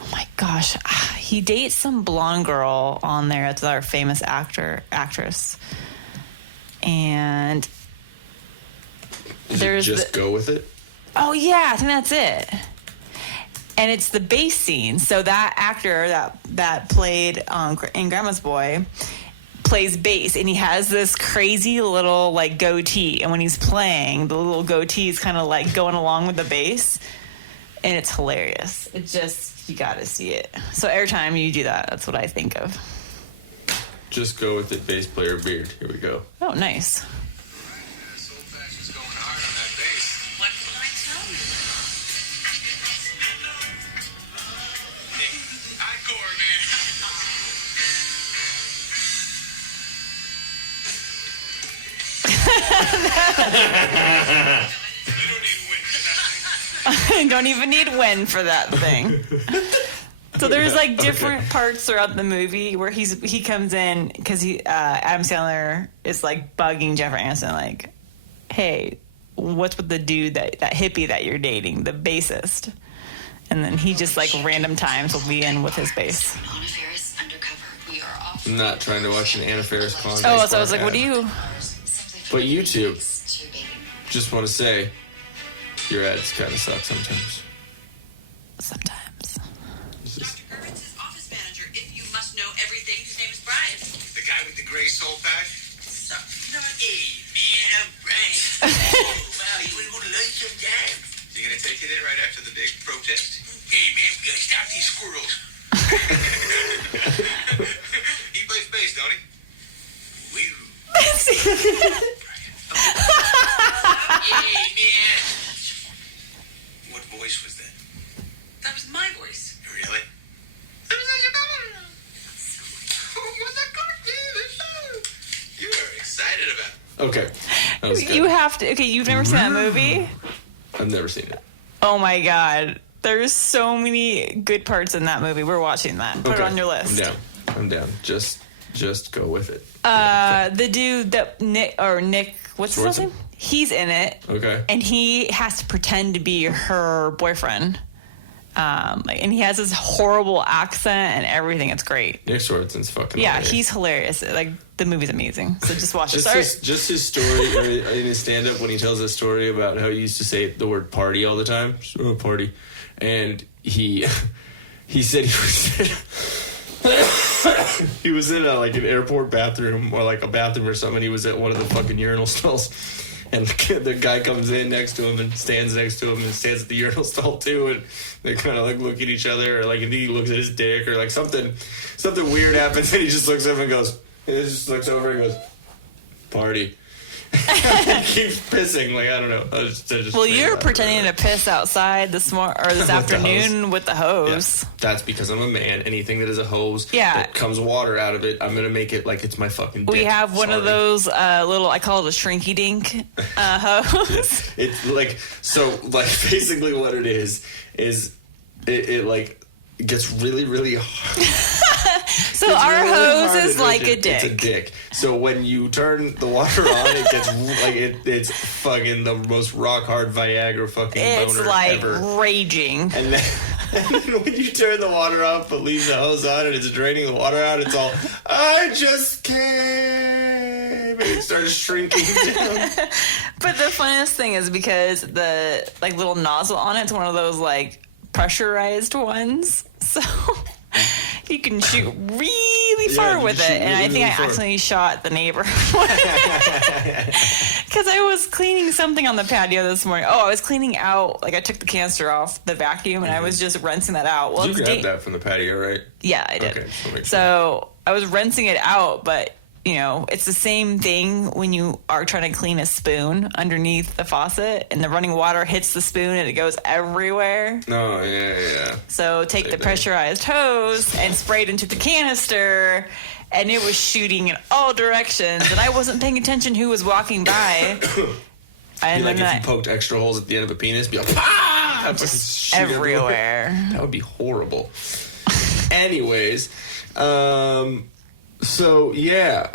Oh my gosh, he dates some blonde girl on there. It's our famous actress, and there's go with it. Oh yeah, I think that's it. And it's the bass scene. So that actor that played in Grandma's Boy plays bass, and he has this crazy little like goatee. And when he's playing, the little goatee is kind of like going along with the bass, and it's hilarious. It just, you got to see it. So every time you do that, that's what I think of. Just go with it, bass player beard. Here we go. Oh, nice. I don't even need wind for that thing. So there's like different parts throughout the movie where he comes in because Adam Sandler is like bugging Jennifer Aniston like, hey, what's with the dude that hippie that you're dating, the bassist? And then he just like random times will be in with his bass. I'm not trying to watch an Anna Faris con. Oh, so I was like, what do you? But YouTube, just want to say, your ads kind of suck sometimes. Dr. Irvin's office manager, if you must know everything, his name is Brian. The guy with the gray soul patch? Hey, man, I'm Brian. Oh, wow, you want to go to lunch sometime? You gonna take it in right after the big protest? Hey, man, we gotta stop these squirrels. He plays bass, don't he? Hey, man. What voice was that? That was my voice. Really? You are excited about it. Okay. That was good. You have to. Okay, you've never seen that movie? I've never seen it. Oh my god. There's so many good parts in that movie. We're watching that. Put it on your list. I'm down. Just go with it. The dude that Nick, what's his last name? He's in it. Okay. And he has to pretend to be her boyfriend. And he has this horrible accent and everything. It's great. Nick Swartzen's fucking hilarious. He's hilarious. Like, the movie's amazing. So just watch it. Just his story in his stand-up when he tells a story about how he used to say the word party all the time. Oh, party. And he said he was in like an airport bathroom or like a bathroom or something. He was at one of the fucking urinal stalls. And the guy comes in next to him and stands next to him and stands at the urinal stall too, and they kind of like look at each other, or like and he looks at his dick, or like something weird happens, and he just looks over and goes, party. He keeps pissing, like I don't know. I just well, you're pretending to piss outside this afternoon with the hose. Yeah, that's because I'm a man. Anything that is a hose that comes water out of it, I'm gonna make it like it's my fucking dick. We have one of those little, I call it a shrinky dink hose. It's like, so like basically what it is it like gets really, really hard. So our hose is like a dick. It's a dick. So when you turn the water on, it gets like it's fucking the most rock hard Viagra fucking boner ever. It's like raging. And then when you turn the water off but leave the hose on and it's draining the water out, it's all, I just came. And it starts shrinking down. But the funniest thing is because the like little nozzle on it's one of those like pressurized ones. So you can shoot really far with it. And I think I accidentally shot the neighbor. Because I was cleaning something on the patio this morning. Oh, I was cleaning out, like I took the canister off the vacuum and I was just rinsing that out. Well, you grabbed that from the patio, right? Yeah, I did. Okay, so I was rinsing it out, but you know, it's the same thing when you are trying to clean a spoon underneath the faucet and the running water hits the spoon and it goes everywhere. Oh, yeah. So take the pressurized hose and spray it into the canister, and it was shooting in all directions, and I wasn't paying attention who was walking by. And like if you poked extra holes at the end of a penis, be like, ah! Just everywhere. That would be horrible. Anyways, so yeah,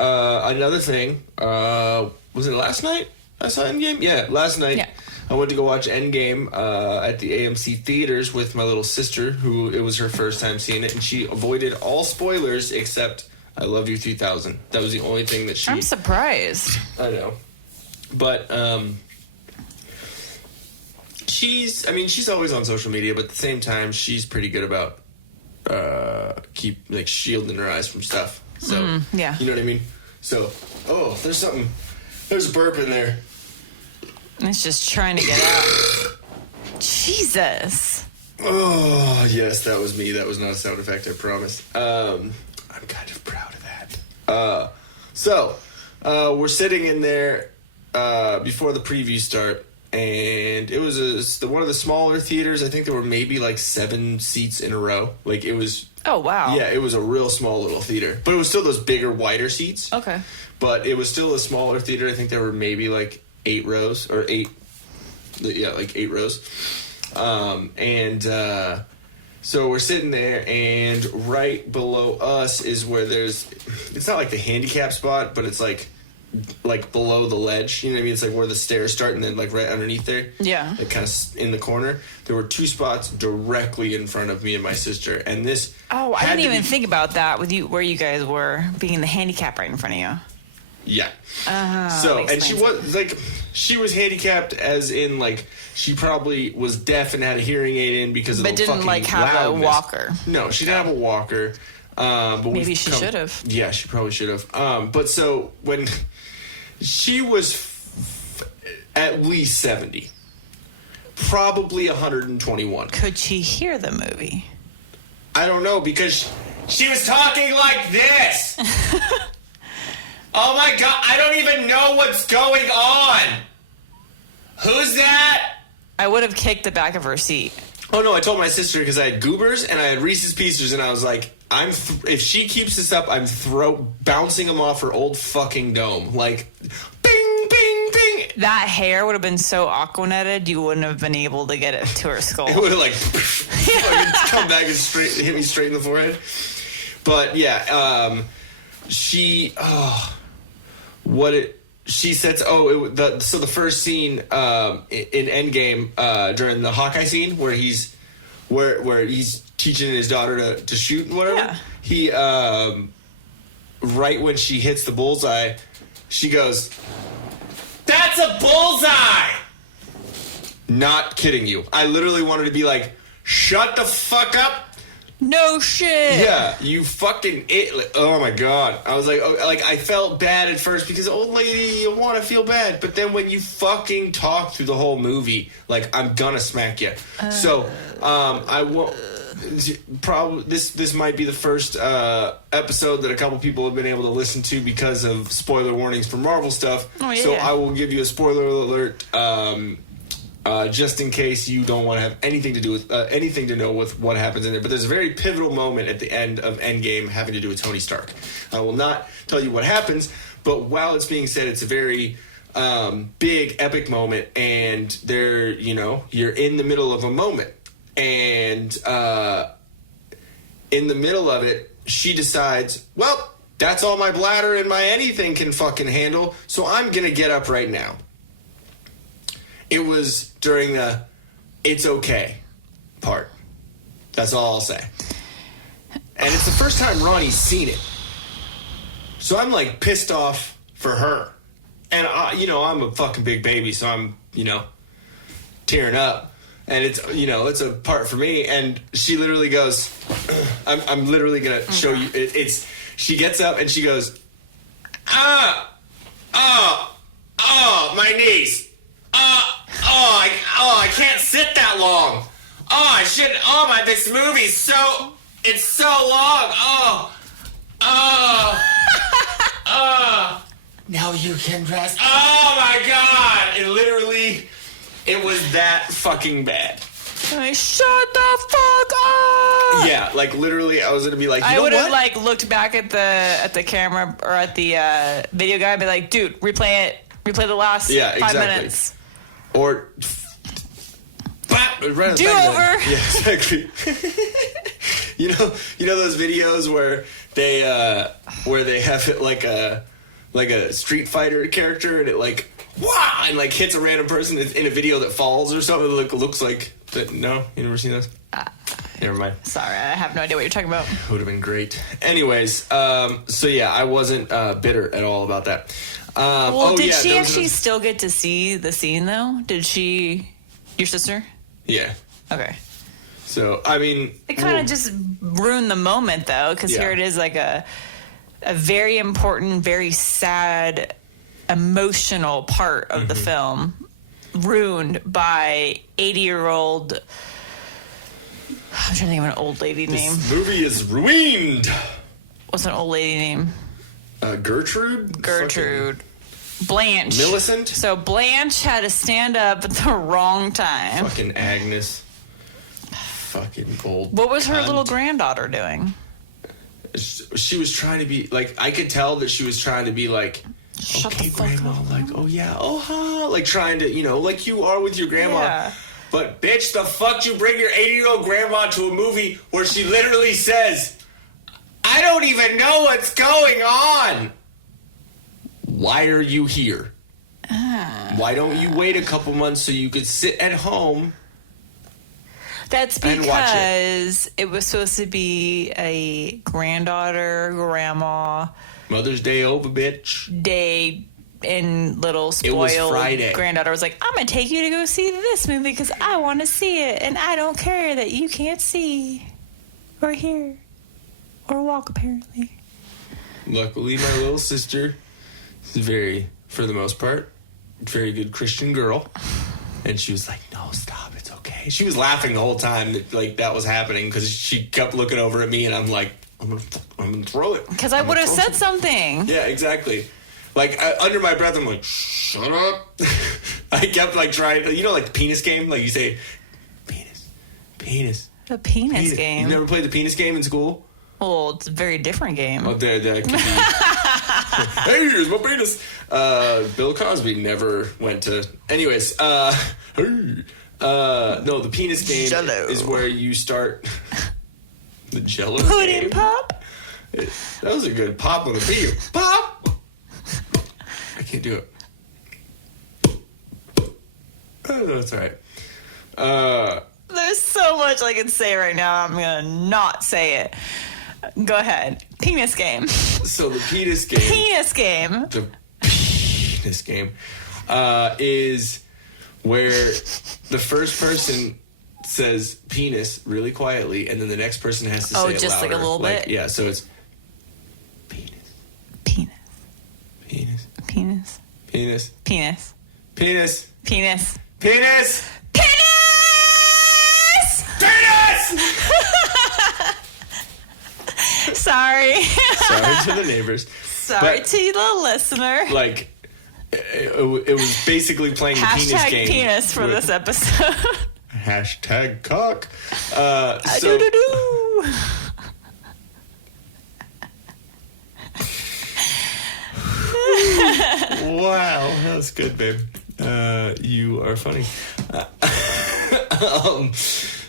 another thing, was it last night I saw Endgame? Yeah, last night. Yeah. I went to go watch Endgame at the AMC theaters with my little sister, who it was her first time seeing it, and she avoided all spoilers except I Love You 3000. That was the only thing that she... I'm surprised. I know. But she's always on social media, but at the same time she's pretty good about shielding her eyes from stuff. So, yeah. You know what I mean? So, there's a burp in there. It's just trying to get out. Jesus. Oh, yes, that was me. That was not a sound effect, I promise. I'm kind of proud of that. So, we're sitting in there before the previews start, and it was one of the smaller theaters. I think there were maybe like 7 seats in a row. Like, it was... Oh, wow. Yeah, it was a real small little theater. But it was still those bigger, wider seats. Okay. But it was still a smaller theater. I think there were maybe like 8 rows. Or 8... Yeah, like 8 rows. So we're sitting there, and right below us is where there's... It's not like the handicap spot, but it's like below the ledge. You know what I mean? It's like where the stairs start, and then like right underneath there. Yeah. Like kind of in the corner. There were 2 spots directly in front of me and my sister, and this... Oh, I didn't even think about that with you, where you guys were, being in the handicap right in front of you. Yeah. So, and she was like, she was handicapped as in like, she probably was deaf and had a hearing aid in because of the fucking loudness. But didn't like have a walker. No, she didn't have a walker. But maybe she should have. Yeah, she probably should have. But so when she was at least 70, probably 121. Could she hear the movie? I don't know, because she was talking like this. Oh my God, I don't even know what's going on. Who's that? I would have kicked the back of her seat. Oh no, I told my sister because I had Goobers and I had Reese's Pieces, and I was like, if she keeps this up, I'm bouncing them off her old fucking dome. Like, bing, bing, bing. That hair would have been so aquanetted, you wouldn't have been able to get it to her skull. It would have like, come back and hit me straight in the forehead. But yeah, she said, so the first scene in Endgame, during the Hawkeye scene where he's where he's teaching his daughter to shoot and whatever. Yeah. He right when she hits the bullseye, she goes, "That's a bullseye!" Not kidding you. I literally wanted to be like, "Shut the fuck up." No shit. Yeah, you fucking oh my god. I was like, I felt bad at first because old lady, you want to feel bad, but then when you fucking talk through the whole movie, like I'm gonna smack you. So, I won't. Probably this might be the first episode that a couple people have been able to listen to because of spoiler warnings for Marvel stuff. Oh, yeah. So I will give you a spoiler alert. Just in case you don't want to have anything to do with anything to know with what happens in there. But there's a very pivotal moment at the end of Endgame having to do with Tony Stark. I will not tell you what happens, but while it's being said, it's a very big, epic moment, and you're in the middle of a moment. And in the middle of it, she decides, well, that's all my bladder and my anything can fucking handle, so I'm going to get up right now. It was during the "it's okay" part. That's all I'll say. And it's the first time Ronnie's seen it. So I'm like pissed off for her. And I'm a fucking big baby, so I'm, tearing up. And it's, it's a part for me. And she literally goes, I'm literally going to show you. She gets up and she goes, my knees. I can't sit that long. I shouldn't. This movie's it's so long. Now you can rest. Oh my god! It was that fucking bad. Shut the fuck up! Yeah, like literally, I was gonna be like, I would have looked back at the camera or at the video guy and be like, dude, replay the last 5 minutes. Or right do over. Yeah, exactly. you know those videos where they have it like a Street Fighter character and it like wow and like hits a random person in a video that falls or something that looks like that. No, you never seen those? Never mind. Sorry, I have no idea what you're talking about. Would have been great. Anyways, so yeah, I wasn't bitter at all about that. Did she actually still get to see the scene, though? Did she... Your sister? Yeah. Okay. So, I mean... It kind of just ruined the moment, though, because here it is like a very important, very sad, emotional part of the film ruined by 80-year-old... I'm trying to think of an old lady name. This movie is ruined! What's an old lady name? Gertrude? Blanche. Millicent? So Blanche had to stand up at the wrong time. Fucking Agnes. Fucking gold. What was her cunt. little granddaughter doing? She was trying to be, like, I could tell that she was trying to be like, Shut okay, the fuck grandma, up. like, oh yeah, oh ha, like trying to, like you are with your grandma. Yeah. But bitch, the fuck you bring your 80-year-old grandma to a movie where she literally says, I don't even know what's going on. Why are you here? Why don't you wait a couple months so you could sit at home? That's because it was supposed to be a granddaughter, grandma Mother's Day over, bitch. day, and little It was spoiled Friday. granddaughter was like, I'm going to take you to go see this movie because I want to see it, and I don't care that you can't see or hear or walk, apparently. Luckily, my little sister is for the most part, very good Christian girl. And she was like, no, stop, it's okay. She was laughing the whole time that was happening because she kept looking over at me and I'm like, I'm gonna throw it. Because I would have said something. Yeah, exactly. Like, under my breath, I'm like, shut up. I kept, like, trying, like the penis game? Like, you say, penis. A penis game. You never played the penis game in school? Well, it's a very different game. Oh, that could be. Hey, here's my penis. Bill Cosby never went to... Anyways, no, the penis game Jell-O. is where you start... the Jell-O Pudding game. pop? That was a good pop with a beat. Pop! I can't do it. Oh, that's all right. There's There's so much I can say right now. I'm going to not say it. Go ahead. Penis game. So the penis game. Penis game. The penis game is where the first person says penis really quietly, and then the next person has to say it just louder. like a little bit? Yeah, so it's penis, Penis. penis, Penis. penis, Penis. penis, Penis. penis, Penis! penis! Sorry. Sorry to the neighbors. Sorry But- to the listener. Like, it was basically playing the penis Hashtag game. penis for with- this episode. Hashtag cock. Do-do-do. Wow, that was good, babe. You are funny.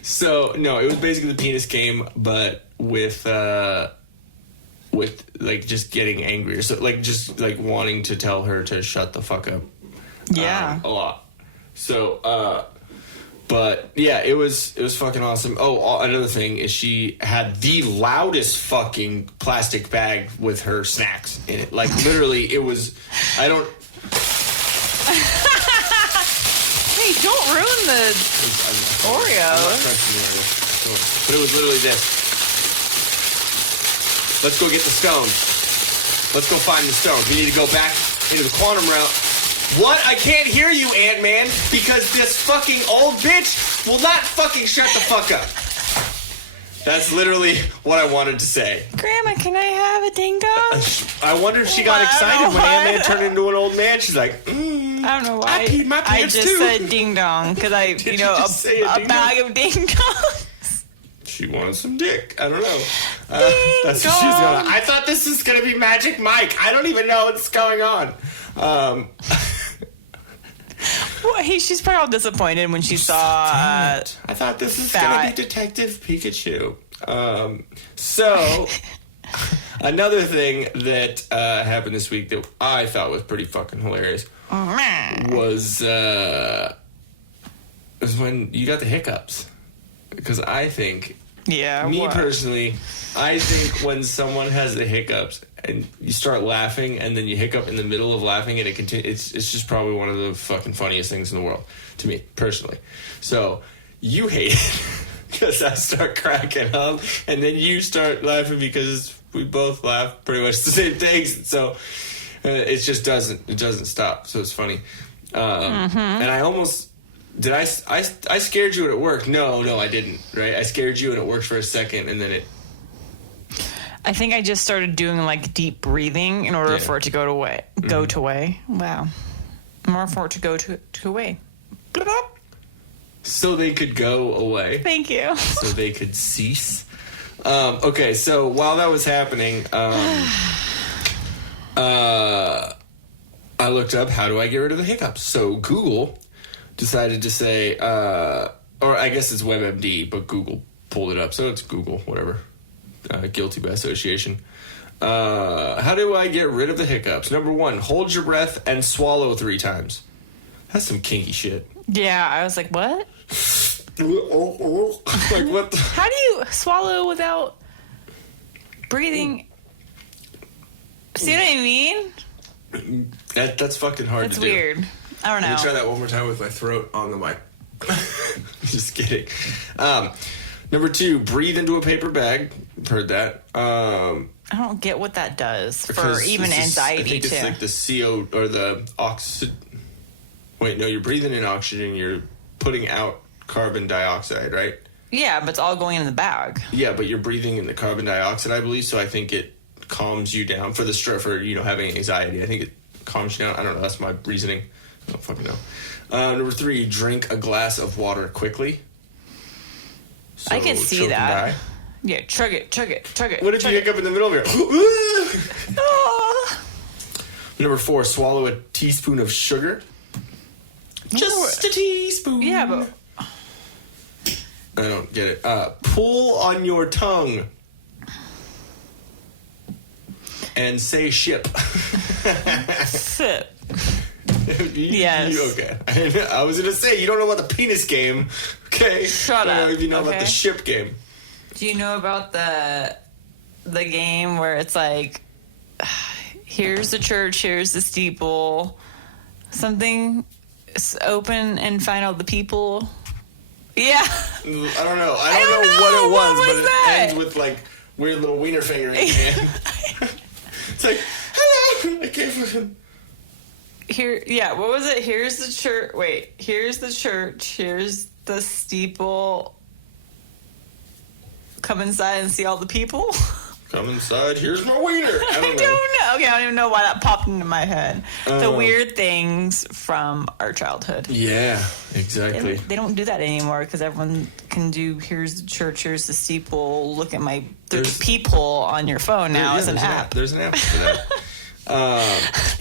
So no, it was basically the penis game, but with like just getting angrier. So like just like wanting to tell her to shut the fuck up. Yeah. A lot. So, but yeah, it was fucking awesome. Oh, another thing is she had the loudest fucking plastic bag with her snacks in it. Like literally, it was. I don't. Hey, don't ruin the Oreo. I'm not crunching the Oreo. But it was literally this. Let's go get the stone. Let's go find the stone. We need to go back into the quantum realm. What? I can't hear you, Ant-Man, because this fucking old bitch will not fucking shut the fuck up. That's literally what I wanted to say. Grandma, can I have a ding dong? I wonder if she got I excited don't know when why. Ant-Man turned into an old man. She's like, I don't know why. I peed my pants just too. said ding dong because I, Did you just say a a ding bag of ding dongs. she wanted some dick. I don't know. Ding That's what she's dong. going. I thought this was going to be Magic Mike. I don't even know what's going on. Well, she's probably all disappointed when she saw. I thought this was going to Fat. be Detective Pikachu. So, another thing that happened this week that I thought was pretty fucking hilarious was when you got the hiccups. Because I think, Yeah. me what? personally, I think when someone has the hiccups and you start laughing and then you hiccup in the middle of laughing and it continues, it's just probably one of the fucking funniest things in the world to me personally. So you hate it because I start cracking up and then you start laughing because we both laugh pretty much the same things. So it just doesn't stop. So it's funny. And I almost. Did I scared you and it worked? No, I didn't. Right? I scared you and it worked for a second, and then it. I think I just started doing like deep breathing in order for it to go away. Go to away. Wow. In order for it to go to away. So they could go away. Thank you. So they could cease. Okay, so while that was happening, I looked up how do I get rid of the hiccups. So Google decided to say, or I guess it's WebMD, but Google pulled it up, so it's Google, whatever. Guilty by association. How do I get rid of the hiccups? Number 1, hold your breath and swallow 3 times. That's some kinky shit. Yeah, I was like, what? Like, what the? How do you swallow without breathing? See what I mean? That's fucking hard It's to do. weird. I don't Let me try know. that one more time with my throat on the mic. Just kidding. Number 2, breathe into a paper bag. Heard that. I don't get what that does for Because even this is- anxiety I think too. it's like the CO or the oxygen. Wait, no, you're breathing in oxygen. You're putting out carbon dioxide, right? Yeah, but it's all going in the bag. Yeah, but you're breathing in the carbon dioxide, I believe. So I think it calms you down for the stress for having anxiety. I think it calms you down. I don't know. That's my reasoning. I don't fucking know. Number 3, drink a glass of water quickly. So I can see choke and that. die. Yeah, chug it. What if you hiccup in the middle of your? Oh. Number 4, swallow a teaspoon of sugar. Just a teaspoon. Yeah, but I don't get it. Pull on your tongue and say ship. sip. Yes. Okay. I was going to say, you don't know about the penis game. Okay. Shut I don't up. know if you know about okay? the ship game. Do you know about the game where it's like, here's the church, here's the steeple, something open and find all the people? Yeah. I don't know. I don't don't know know. what it was, What but was it that? ends with like weird little wiener fingering. It's like, hello. I came from. Here, yeah, what was it? Here's the church. Wait, here's the church. Here's the steeple. Come inside and see all the people. Come inside. Here's my wiener. I I don't don't know. know. Okay, I don't even know why that popped into my head. The weird things from our childhood. Yeah, exactly. They don't do that anymore because everyone can do. Here's the church. Here's the steeple. Look at my. There's peephole on your phone now as an app. There's an app for that.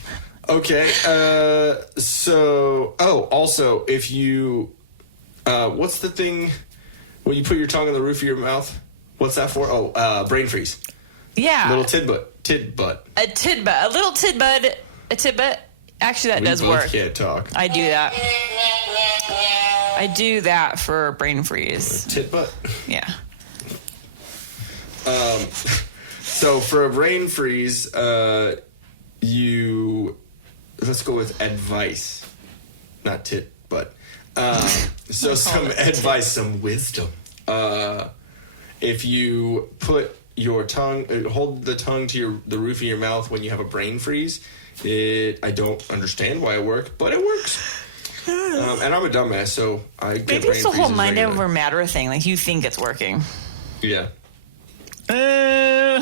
Okay. So, also, if you, what's the thing when you put your tongue on the roof of your mouth? What's that for? Oh, brain freeze. Yeah. Little tidbutt. A tidbit. A little tidbit. A tidbit. Actually, that does We both work. can't talk. I do that. I do that for brain freeze. Tidbutt. Yeah. So for a brain freeze, let's go with advice, not tit, but so some advice, some wisdom. If you put your tongue, hold the tongue to the roof of your mouth when you have a brain freeze, I don't understand why it works, but it works. And I'm a dumbass, so I get Maybe brain it's the whole freezes mind regularly. over matter thing. Like you think it's working. Yeah. I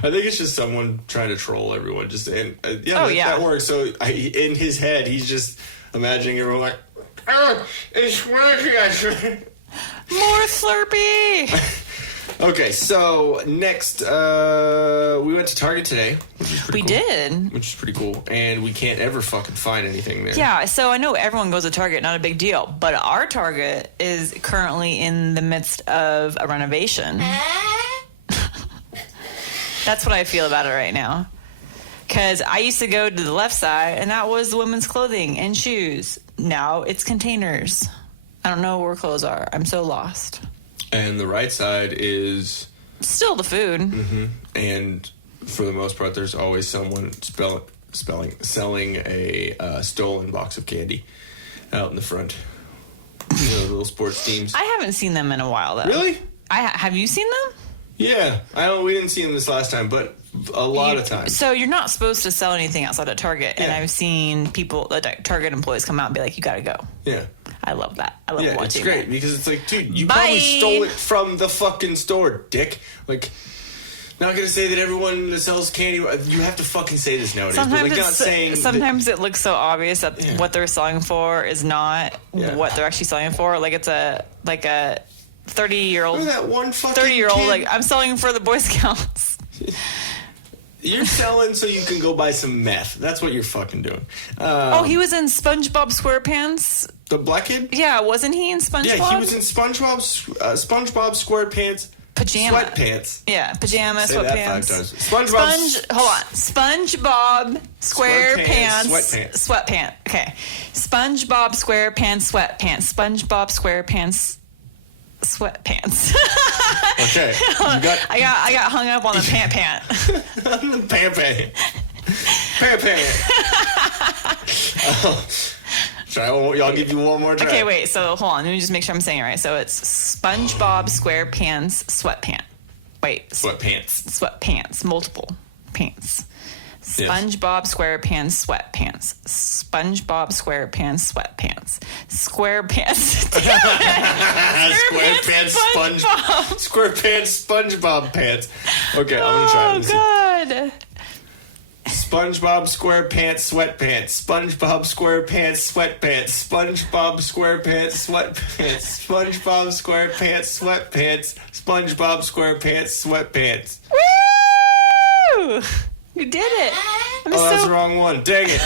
think it's just someone trying to troll everyone. Just that works. So in his head, he's just imagining everyone like, it's working. More Slurpee. Okay, so next, we went to Target today. Which is pretty We cool. did. Which is pretty cool, and we can't ever fucking find anything there. Yeah, so I know everyone goes to Target, not a big deal. But our Target is currently in the midst of a renovation. That's what I feel about it right now. Because I used to go to the left side, and that was women's clothing and shoes. Now it's containers. I don't know where clothes are. I'm so lost. And the right side is... Still the food. Mm-hmm. And for the most part, there's always someone selling a stolen box of candy out in the front. You know, the little sports teams. I haven't seen them in a while, though. Really? Have you seen them? Yeah. We didn't see them this last time, but a lot of times. So you're not supposed to sell anything outside of Target. And Yeah. I've seen Target employees come out and be like, you got to go. Yeah. I love that. I love Yeah, watching it's great that. because it's like, dude, you Bye. probably stole it from the fucking store, dick. Like, not gonna say that everyone that sells candy. You have to fucking say this nowadays. Sometimes, but like, not saying sometimes it looks so obvious that what they're selling for is not what they're actually selling for. Like it's a 30-year-old. Look at that one fucking 30-year-old. kid. Like I'm selling for the Boy Scouts. You're selling so you can go buy some meth. That's what you're fucking doing. He was in SpongeBob SquarePants. The black kid? Yeah, wasn't he in SpongeBob? Yeah, he was in SpongeBob SquarePants Pajama. sweatpants. Yeah, pajama, Say that 5 sweatpants. times. SpongeBob. Hold on. SpongeBob SquarePants. Sweatpants. Okay. SpongeBob SquarePants sweatpants. SpongeBob SquarePants sweatpants. Okay. I got hung up on the pant. Pant. I'll give you one more try. Okay, wait. So hold on. Let me just make sure I'm saying it right. So it's SpongeBob SquarePants sweatpants. Wait. Sweatpants. Multiple pants. SpongeBob SquarePants sweatpants. SpongeBob SquarePants sweatpants. SquarePants. SquarePants SpongeBob pants. Okay, I'm gonna try this. Oh God. SpongeBob SquarePants sweatpants. SpongeBob SquarePants sweatpants. SpongeBob SquarePants sweatpants. SpongeBob SquarePants sweatpants. SpongeBob SquarePants sweatpants. Woo! You did it. That's the wrong one. Dang it.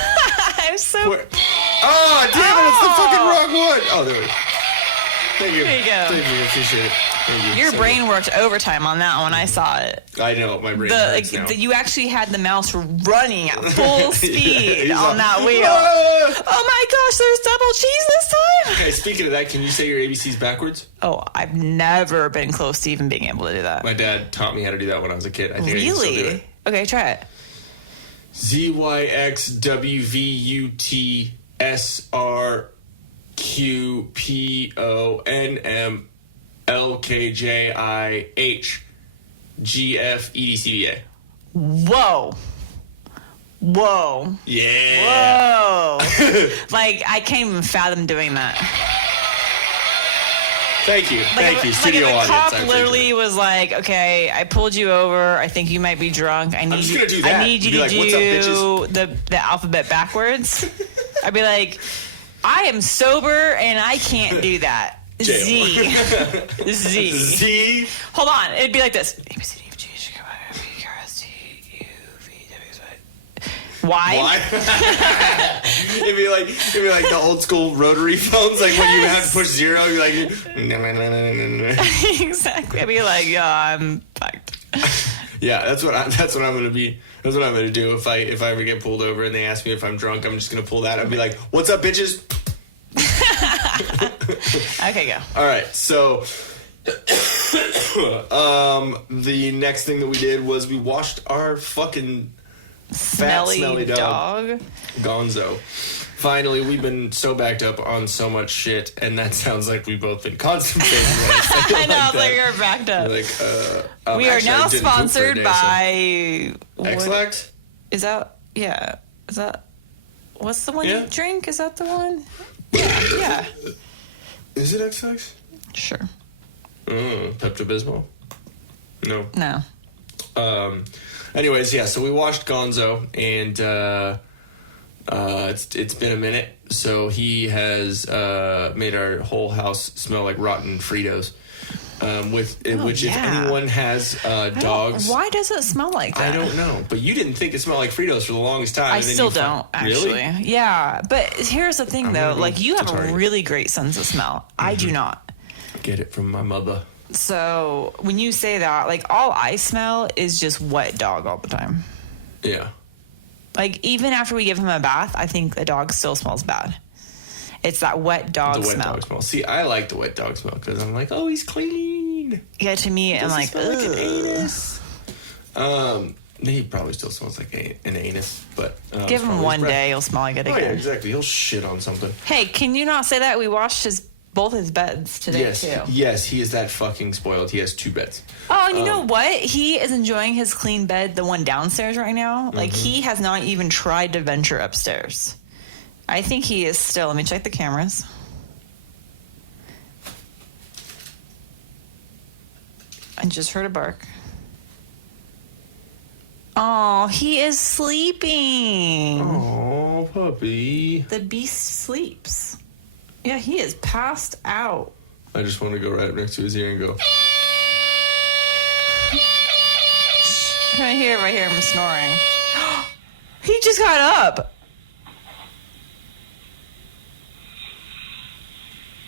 I'm so. Oh, damn it. It's the fucking wrong one. Oh, there we go. Thank you. There you go. Thank you. Appreciate it. Thank you. Your So brain worked overtime on that one. I saw it. I know my brain hurts now. You actually had the mouse running at full speed he's on that wheel. "Ah!" Oh my gosh, there's double cheese this time. Okay, speaking of that, can you say your ABCs backwards? Oh, I've never been close to even being able to do that. My dad taught me how to do that when I was a kid. I think I can still do Really? it. Okay, try it. ZYXWVUTSRQPONMLKJIHGFEDCBA. Whoa. Whoa. Yeah. Whoa. Like, I can't even fathom doing that. Thank you. Thank you. Like Studio if a audience. cop I appreciate literally it. was like, okay, I pulled you over. I think you might be drunk. I need just you, gonna do that. I need you Be to like, "What's up, do the alphabet backwards. I'd be like, I am sober and I can't do that. Jail. Z. Z. Z. Hold on. It'd be like this. A, B, C, D, F, G, H, I, J, K, L, M, N, O, P, Q, R, S, T, U, V, W, X, Y. Why? Why? it'd be like the old school rotary phones, like when you have to push 0, you're like, Exactly. I'd be like, yeah, I'm fucked. yeah, that's what I'm gonna be. That's what I'm gonna do if I ever get pulled over and they ask me if I'm drunk. I'm just gonna pull that. I'd be like, "What's up, bitches?" Okay, go. All right, so the next thing that we did was we washed our fucking Smelly dog. Gonzo. Finally, we've been so backed up on so much shit, and that sounds like we've both been constipated. I know, it's like you're backed up. Like, we are actually, now I didn't poop for a sponsored day, by... so. X-Lax? Is that... Yeah. Is that... What's the one Yeah. you drink? Is that the one? Yeah. Is it X-Lax? Sure. Pepto-Bismol? No. No. Anyways, yeah, so we washed Gonzo, and it's been a minute. So he has made our whole house smell like rotten Fritos. Which if anyone has dogs, Why does it smell like that? I don't know. But you didn't think it smelled like Fritos for the longest time. I and then still you don't, actually. Really? Yeah, but here's the thing, I'm though. gonna go Like, you have to a Target. really great sense of smell. I do not. Get it from my mother. So when you say that, like, all I smell is just wet dog all the time. Yeah. Like, even after we give him a bath, I think the dog still smells bad. It's that wet dog The wet smell. dog smell. See, I like the wet dog smell because I'm like, oh, he's clean. Yeah, to me, I'm Does he like, smell like an ugh. anus? He probably still smells like an anus, but Give it's him probably one his breath. day, he'll smell like it Oh yeah, again. exactly. He'll shit on something. Hey, can you not say that? We washed both his beds today, Yes, too. yes, he is that fucking spoiled. He has 2 beds. Oh, and you know what? He is enjoying his clean bed, the one downstairs right now. Like, he has not even tried to venture upstairs. I think he is still. Let me check the cameras. I just heard a bark. Oh, he is sleeping. Oh, puppy. The beast sleeps. Yeah, he is passed out. I just want to go right up next to his ear and go. I hear him snoring. He just got up.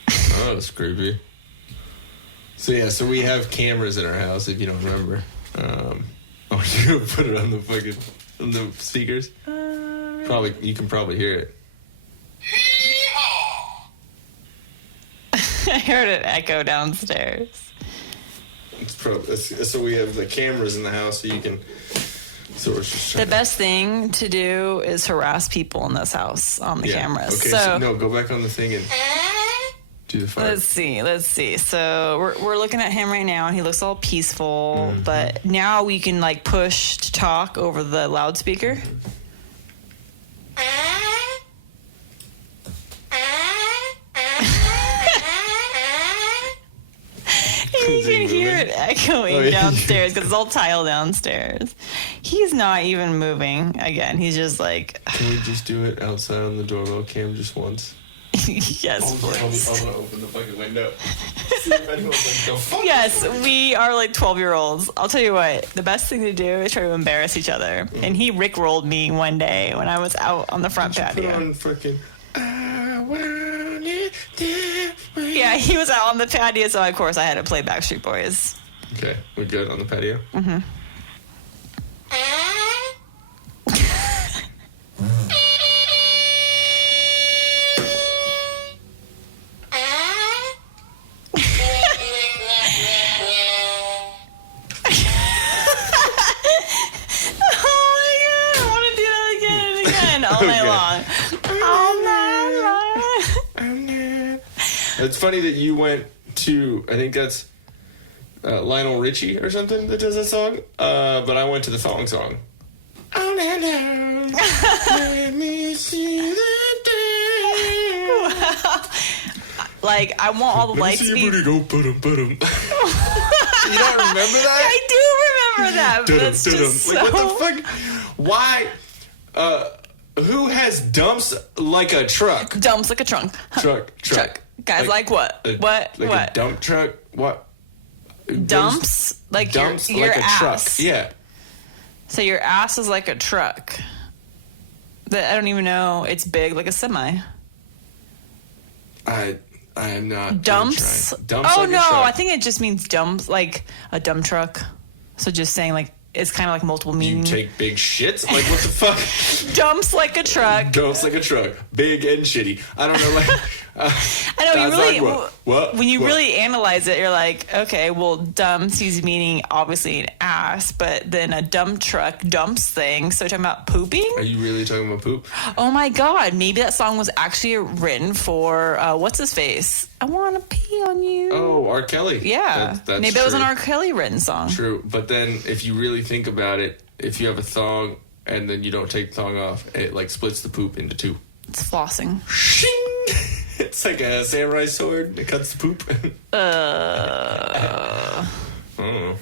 Oh, that's creepy. So yeah, so we have cameras in our house. If you don't remember, you put it on the speakers. Probably you can probably hear it. I heard it echo downstairs. So we have the cameras in the house, so you can. So we're just The best thing to do is harass people in this house on the cameras. Okay, so no, go back on the thing and do the fire. Let's see. So we're looking at him right now, and he looks all peaceful. But now we can like push to talk over the loudspeaker. You can hear it echoing downstairs because it's all tile downstairs. He's not even moving. Again, he's just like. Can we just do it outside on the doorbell cam just once? Yes, please. I'm gonna open the fucking window. See if anyone's like, "Go fuck Yes, we are like 12-year-olds. I'll tell you what, the best thing to do is try to embarrass each other. And he rickrolled me one day when I was out on the front Put patio. on freaking. I want it that way. Yeah, Yeah, he was out on the patio, so of course I had to play Backstreet Boys. Okay, we're good on the patio? Mm-hmm. All night long. All night long. It's funny that you went to, I think that's Lionel Richie or something that does that song. But I went to the thong song. All night long. Let me see the day. Like, I want all the lights to be... You don't remember that? I do remember that. But it's just so... Like, what the fuck? Why? Who has dumps like a truck? Dumps like a trunk. Truck. Guys, like what? What? A dump truck? What? Dumps? Like dumps your like a ass. truck. Yeah. So your ass is like a truck. That I don't even know. It's big like a semi. I am not. Dumps? Dumps Oh, like no. a truck. I think it just means dumps, like a dump truck. So just saying, like, it's kind of like multiple You meanings. take big shits? Like, what the fuck? Dumps like a truck. Dumps like a truck. Big and shitty. I don't know, like... I know, you really... Like, what? When you What? really analyze it, you're like, okay, well, dumps, he's meaning obviously an ass, but then a dump truck dumps things. So you're talking about pooping? Are you really talking about poop? Oh my God, maybe that song was actually written for, what's his face? I want to pee on you. Oh, R. Kelly. Yeah. That's maybe it was an true. R. Kelly written song. True, but then if you really think about it, if you have a thong and then you don't take the thong off, it like splits the poop into two. It's flossing. Shing! It's like a samurai sword. It cuts the poop. I don't know.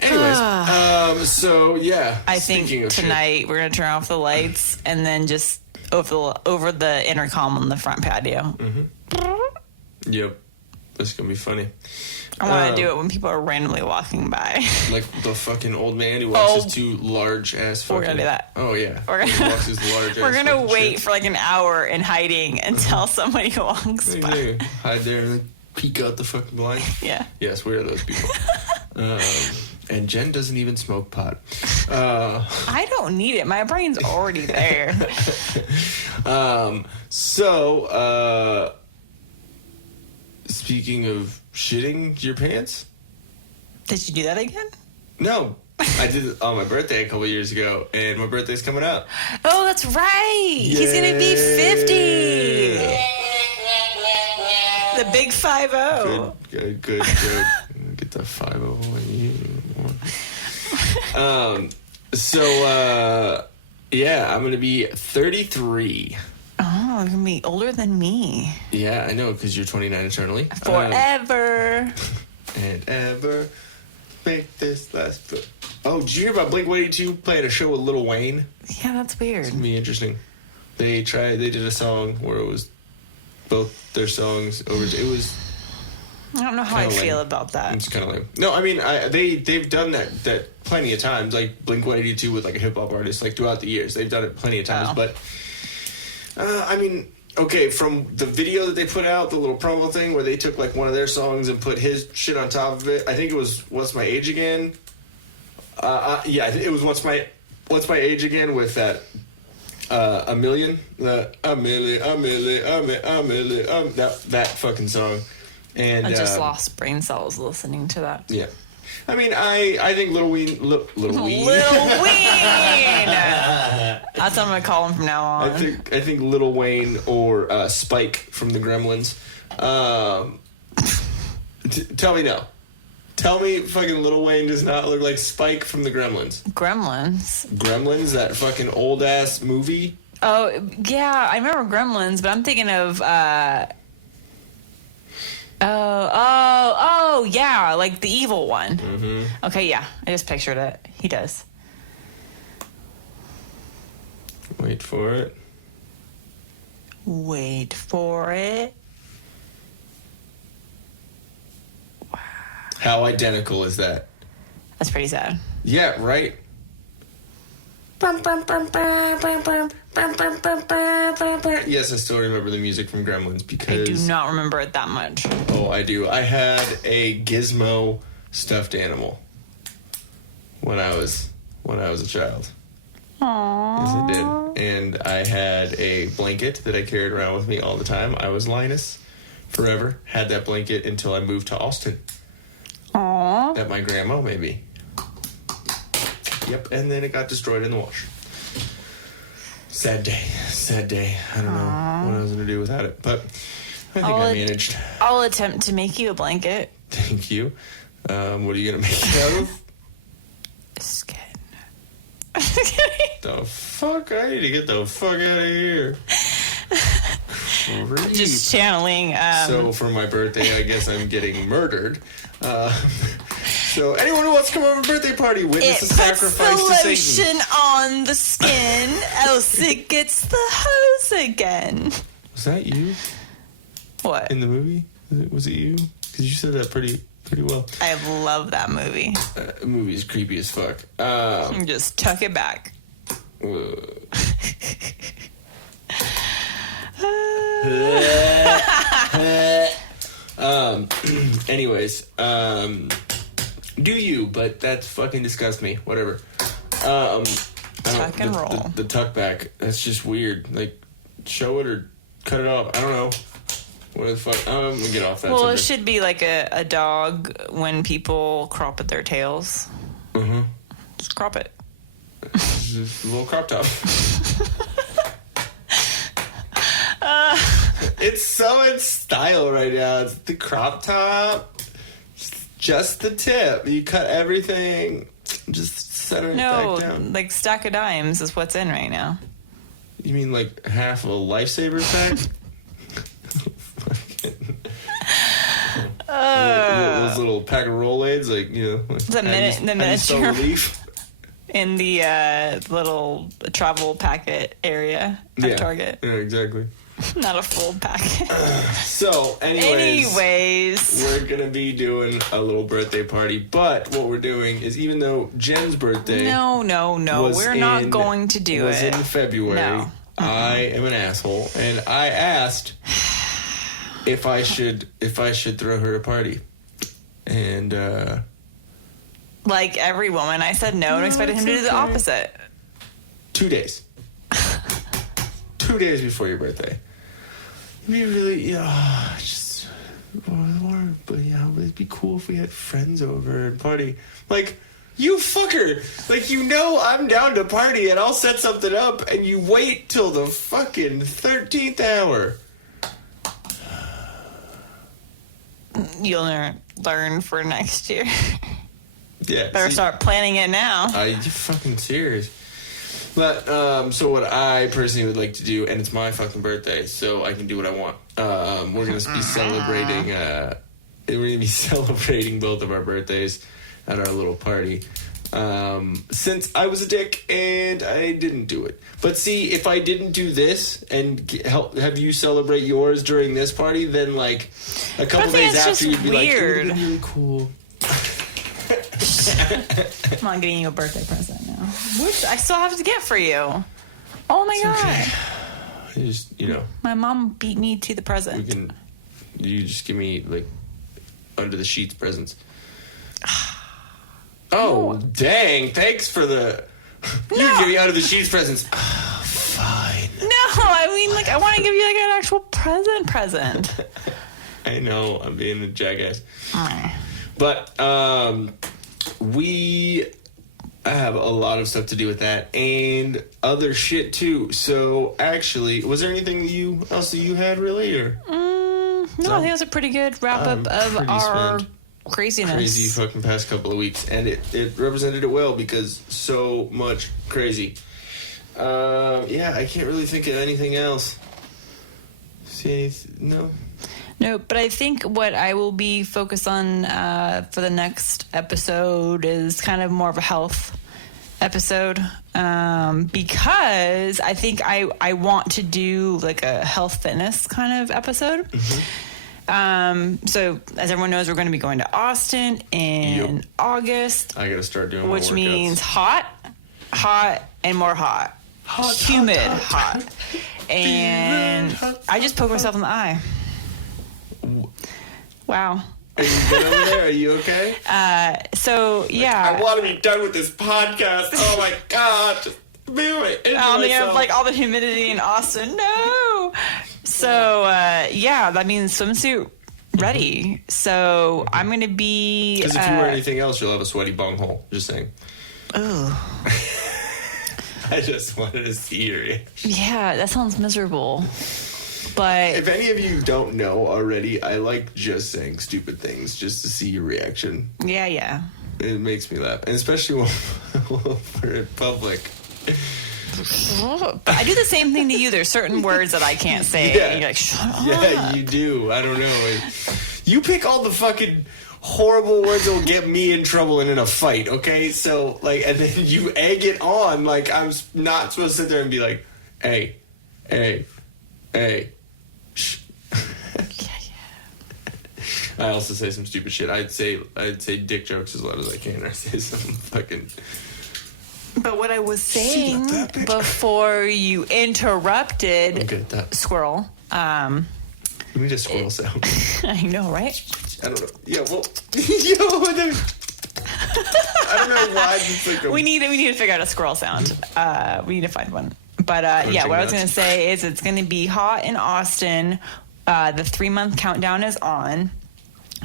Anyways, so yeah. I think tonight we're gonna turn off the lights and then just over the intercom on the front patio. Yep, that's gonna be funny. I want to do it when people are randomly walking by. Like the fucking old man who walks his two large ass fucking... We're gonna do that. Oh yeah. We're He gonna, walks his large we're ass gonna fucking wait shit. for like an hour in hiding until somebody walks by. Hey, hide there and peek out the fucking blind. Yeah. Yes, we are those people. And Jen doesn't even smoke pot. I don't need it. My brain's already there. So, speaking of shitting your pants? Did you do that again? No. I did it on my birthday a couple years ago, and my birthday's coming up. Oh, that's right. He's going to be 50. The big 5-0. Good. Get the 5-0. Yeah, I'm going to be 33. Oh, you're going to be older than me. Yeah, I know, because you're 29 eternally. Forever. And ever make this last. Oh, did you hear about Blink-182 playing a show with Lil Wayne? Yeah, that's weird. It's gonna be interesting. They did a song where it was both their songs over. It was. I don't know how I feel about that. It's kind of lame. No, I mean they've done that plenty of times. Like Blink-182 with like a hip hop artist, like throughout the years, they've done it plenty of times. Oh. But I mean. Okay, from the video that they put out, the little promo thing where they took like one of their songs and put his shit on top of it. I think it was "What's My Age Again." Yeah, I think it was "What's My Age Again" with that "A Million," that fucking song. And I just lost brain cells listening to that. Yeah, I mean, I think Lil Wayne. Little Ween. That's what I'm gonna call him from now on. I think Lil Wayne or Spike from the Gremlins. Tell me no. Tell me fucking Lil Wayne does not look like Spike from the Gremlins. Gremlins, that fucking old ass movie. Oh yeah, I remember Gremlins, but I'm thinking of oh yeah, like the evil one. Mm-hmm. Okay, yeah, I just pictured it. He does. Wait for it. Wow. How identical is that? That's pretty sad. Yeah, right? Yes, I still remember the music from Gremlins because... I do not remember it that much. Oh, I do. I had a Gizmo stuffed animal when I was a child. Aww. Yes, I did. And I had a blanket that I carried around with me all the time. I was Linus forever. Had that blanket until I moved to Austin. Aww. At my grandma, maybe. Yep, and then it got destroyed in the wash. Sad day. Sad day. I don't know what I was going to do without it. But I think I managed. I'll attempt to make you a blanket. Thank you. What are you going to make it out of? Skin. The fuck? I need to get the fuck out of here. Creep. Just channeling. So for my birthday, I guess I'm getting murdered. So anyone who wants to come over a birthday party, witness a sacrifice to puts the Satan. lotion on the skin, else it gets the hose again. Was that you What? in the movie? Was it you? Because you said that pretty well. I love that movie. The movie is creepy as fuck. Just tuck it back. Anyways, do you? But that's fucking disgusts me. Whatever. Tuck and roll. The tuck back. That's just weird. Like, show it or cut it off. I don't know. What the fuck? I'm gonna get off that. Well, it subject. should be like a dog when people crop at their tails. Mm-hmm. Just crop it. Just a little crop top. It's so in style right now. It's the crop top, just the tip. You cut everything, just center it back down. Like stack of dimes is what's in right now. You mean like half a Lifesaver pack? Those little pack of Rolaids, like, you know. Like, The miniature relief. in the little travel packet area at Target. Yeah, exactly. Not a full packet. So, anyways, we're gonna be doing a little birthday party, but what we're doing is, even though Jen's birthday, no, we're not going to do was it in February. No. I am an asshole, and I asked if I should throw her a party, and like every woman, I said no and expected him to do the opposite. 2 days. 2 days before your birthday. It'd be really, but it'd be cool if we had friends over and party. Like, you fucker! Like, you know I'm down to party and I'll set something up and you wait till the fucking 13th hour. You'll learn for next year. Yeah. Better start planning it now. Are you fucking serious? But, so what I personally would like to do, and it's my fucking birthday, so I can do what I want. We're going to be celebrating both of our birthdays at our little party. Since I was a dick and I didn't do it. But see, if I didn't do this and have you celebrate yours during this party, then like a couple days after you'd be weird. Like, it would be really cool. I'm not getting you a birthday present now. Which I still have to get for you. Oh my god. Okay. You just, my mom beat me to the present. You just give me like under the sheets presents. Oh, dang. Thanks for the... You give me under the sheets presents. Oh, fine. No, I mean, like, I want to give you, like, an actual present. I know. I'm being a jackass. But, we have a lot of stuff to do with that and other shit, too. So, actually, was there anything else that you had, really, or... No, I think it was a pretty good wrap-up of our... craziness. Crazy fucking past couple of weeks, and it represented it well because so much crazy. I can't really think of anything else. No, but I think what I will be focused on for the next episode is kind of more of a health episode, because I think I want to do like a health fitness kind of episode. So as everyone knows, we're going to be going to Austin in August. I got to start doing my which workouts. means hot and more hot. Humid, hot. And I just poked myself in the eye. Wow. Are you good over there? Are you okay? So, yeah. I want to be done with this podcast. Oh, my God. Just move it. They have like all the humidity in Austin. No. So, yeah, that means swimsuit ready. So, I'm going to be... Because if you wear anything else, you'll have a sweaty bunghole. Just saying. Oh. I just wanted to see your reaction. Yeah, that sounds miserable. But if any of you don't know already, I like just saying stupid things just to see your reaction. Yeah. It makes me laugh. And especially when we're in public. But I do the same thing to you. There's certain words that I can't say. Yeah. And you're like, shut up. Yeah, you do. I don't know. You pick all the fucking horrible words that will get me in trouble and in a fight, okay? So, like, and then you egg it on. Like, I'm not supposed to sit there and be like, hey, shh. I also say some stupid shit. I'd say dick jokes as loud as I can. I say some fucking... But what I was saying before you interrupted, I'm good at that. Squirrel. We need a squirrel sound. I know, right? I don't know. Yeah, well, I don't know why. It's like We need to figure out a squirrel sound. We need to find one. But yeah, what I was going to say is it's going to be hot in Austin. The 3-month countdown is on.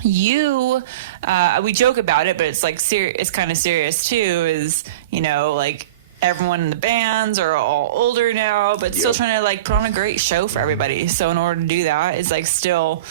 We joke about it, but it's like it's kind of serious too. Is like everyone in the bands are all older now, but still trying to like put on a great show for everybody. So in order to do that, it's like still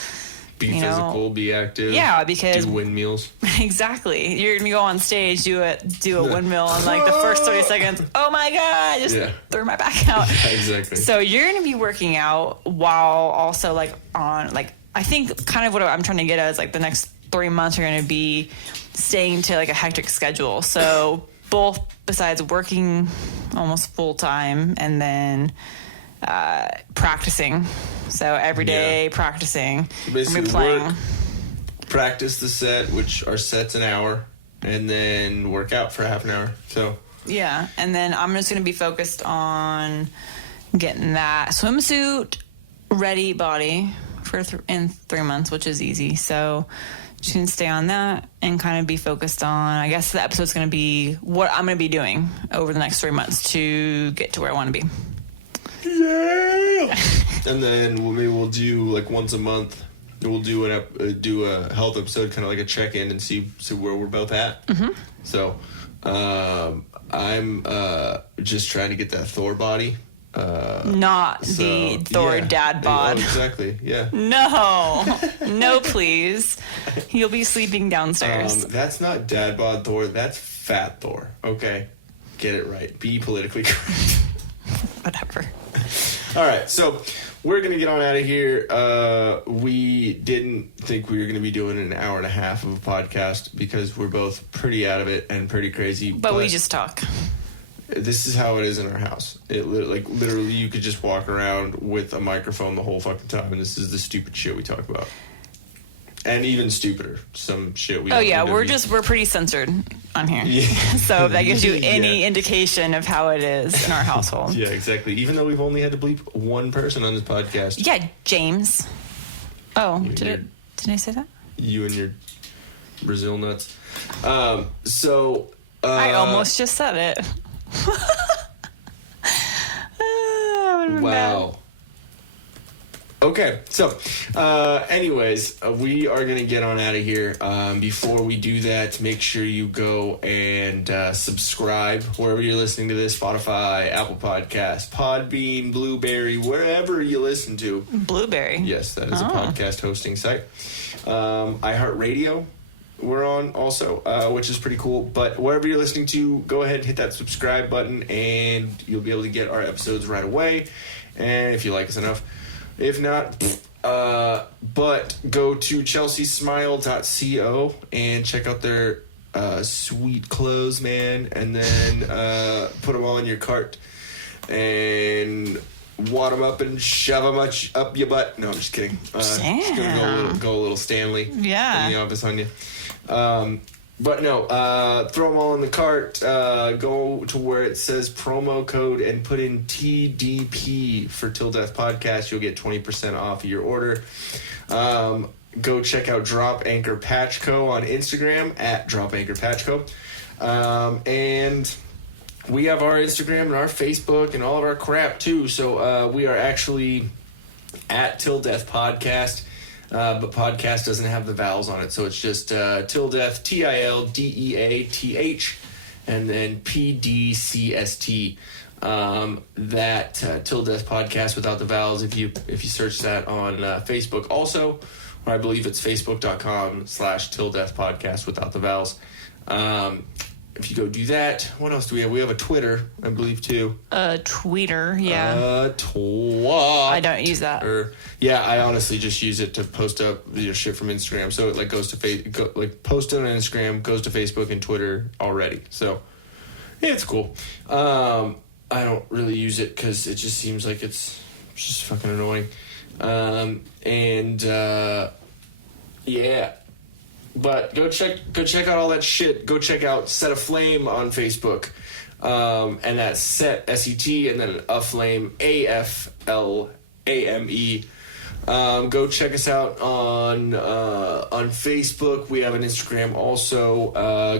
be physical, be active. Yeah, because do windmills. Exactly. You're gonna go on stage, do a windmill, and like the first 30 seconds, oh my god, just threw my back out. Yeah, exactly. So you're gonna be working out while also like on like. I think kind of what I'm trying to get at is like the next 3 months are going to be staying to like a hectic schedule. So both besides working almost full time and then practicing. So every day practicing. So basically practice the set, which our set's an hour, and then work out for half an hour. So yeah, and then I'm just going to be focused on getting that swimsuit ready body in 3 months, which is easy. So just gonna stay on that and kind of be focused on, I guess the episode's gonna be what I'm gonna be doing over the next 3 months to get to where I want to be. Yeah. And then maybe we'll do like once a month. We'll do a health episode, kind of like a check-in, and see where we're both at. Mm-hmm. So I'm just trying to get that Thor body. Not the Thor dad bod. Oh, exactly, yeah. No, please. You'll be sleeping downstairs. That's not dad bod Thor, that's fat Thor. Okay, get it right. Be politically correct. Whatever. All right, so we're going to get on out of here. We didn't think we were going to be doing an hour and a half of a podcast because we're both pretty out of it and pretty crazy. But we just talk. This is how it is in our house. Literally, you could just walk around with a microphone the whole fucking time, and this is the stupid shit we talk about. And even stupider, some shit we. Oh yeah, we're pretty censored on here. Yeah. So if that gives you any indication of how it is in our household. Yeah, exactly. Even though we've only had to bleep one person on this podcast. Yeah, James. Oh, did I say that? You and your Brazil nuts. I almost just said it. Wow. Okay, so anyways, we are going to get on out of here. Before we do that, make sure you go and subscribe wherever you're listening to this. Spotify, Apple Podcasts, Podbean, Blueberry, wherever you listen to. Blueberry? Yes, that is a podcast hosting site. iHeartRadio, we're on also, which is pretty cool. But wherever you're listening to, go ahead and hit that subscribe button, and you'll be able to get our episodes right away. And if you like us enough. If not, but go to chelseasmile.co and check out their sweet clothes, man, and then put them all in your cart and wad them up and shove them up your butt. No, I'm just kidding. Just gonna go a little Stanley in the office on you. But no, throw them all in the cart. Go to where it says promo code and put in TDP for Till Death Podcast. You'll get 20% off of your order. Go check out Drop Anchor Patch Co. on Instagram at Drop Anchor Patch Co. And we have our Instagram and our Facebook and all of our crap too. So we are actually at Till Death Podcast. But podcast doesn't have the vowels on it, so it's just Till Death, TILDEATH, and then PDCST. That Till Death Podcast without the vowels. If you search that on Facebook, also, or I believe it's facebook.com/Till Death Podcast without the vowels. If you go do that, what else do we have? We have a Twitter, I believe, too. Tweeter, yeah. I don't use that. Yeah, I honestly just use it to post up your shit from Instagram. So it goes to post it on Instagram, goes to Facebook and Twitter already. So yeah, it's cool. I don't really use it because it just seems like it's just fucking annoying. Yeah. But go check out all that shit. Go check out Set Aflame on Facebook. And that's Set, S-E-T, and then Aflame, A-F-L-A-M-E. Go check us out on Facebook. We have an Instagram also.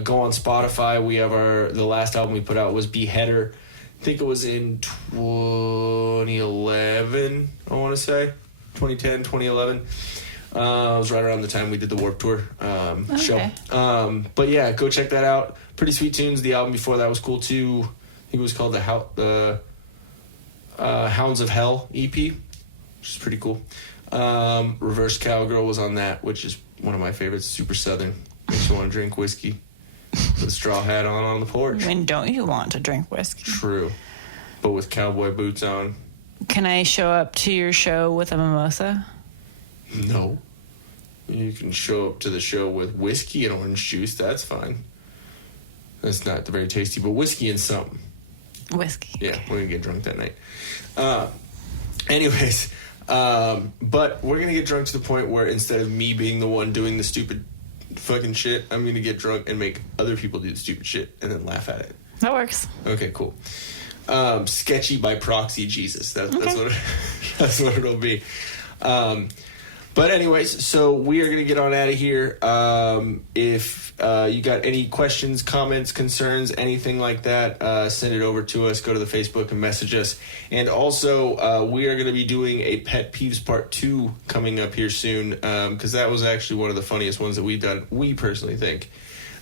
Go on Spotify. We have the last album we put out was Beheader. I think it was in 2011, I want to say. 2010, 2011. It was right around the time we did the Warped Tour show. But yeah, go check that out. Pretty sweet tunes. The album before that was cool too. I think it was called the Hounds of Hell EP, which is pretty cool. Reverse Cowgirl was on that, which is one of my favorites. Super Southern. Makes you want to drink whiskey. With a straw hat on the porch. When don't you want to drink whiskey? True. But with cowboy boots on. Can I show up to your show with a mimosa? No. You can show up to the show with whiskey and orange juice. That's fine. That's not very tasty, but whiskey and something. Whiskey. Yeah, we're going to get drunk that night. Anyways, but we're going to get drunk to the point where instead of me being the one doing the stupid fucking shit, I'm going to get drunk and make other people do the stupid shit and then laugh at it. That works. Okay, cool. Sketchy by proxy, Jesus. That's what it'll be. But anyways, so we are going to get on out of here. If you got any questions, comments, concerns, anything like that, send it over to us. Go to the Facebook and message us. And also, we are going to be doing a Pet Peeves Part 2 coming up here soon, because that was actually one of the funniest ones that we've done, we personally think.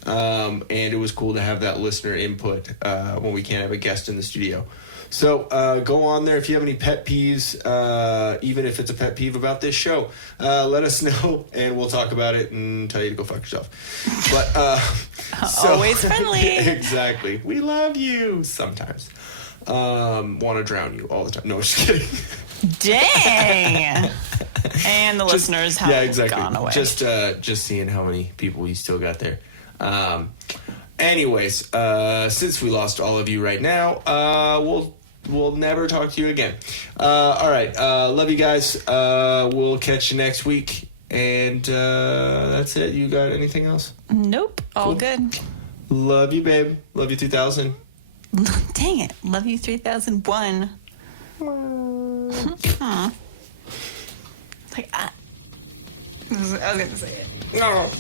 And it was cool to have that listener input when we can't have a guest in the studio. So go on there if you have any pet peeves, even if it's a pet peeve about this show. Let us know, and we'll talk about it and tell you to go fuck yourself. But always friendly. Exactly. We love you sometimes. Want to drown you all the time. No, just kidding. Dang. And the listeners have gone away. Just seeing how many people we still got there. Anyways, since we lost all of you right now, we'll never talk to you again. All right. Love you guys. We'll catch you next week. And that's it. You got anything else? Nope. All good. Love you, babe. Love you 3000. Dang it. Love you 3001. Like, I was going to say it. No.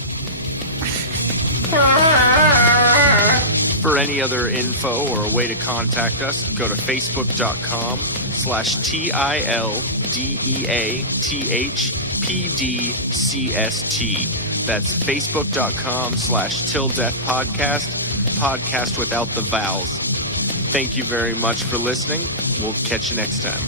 For any other info or a way to contact us, go to facebook.com/TILDEATHPDCST. That's facebook.com/Till Death Podcast, podcast without the vowels. Thank you very much for listening. We'll catch you next time.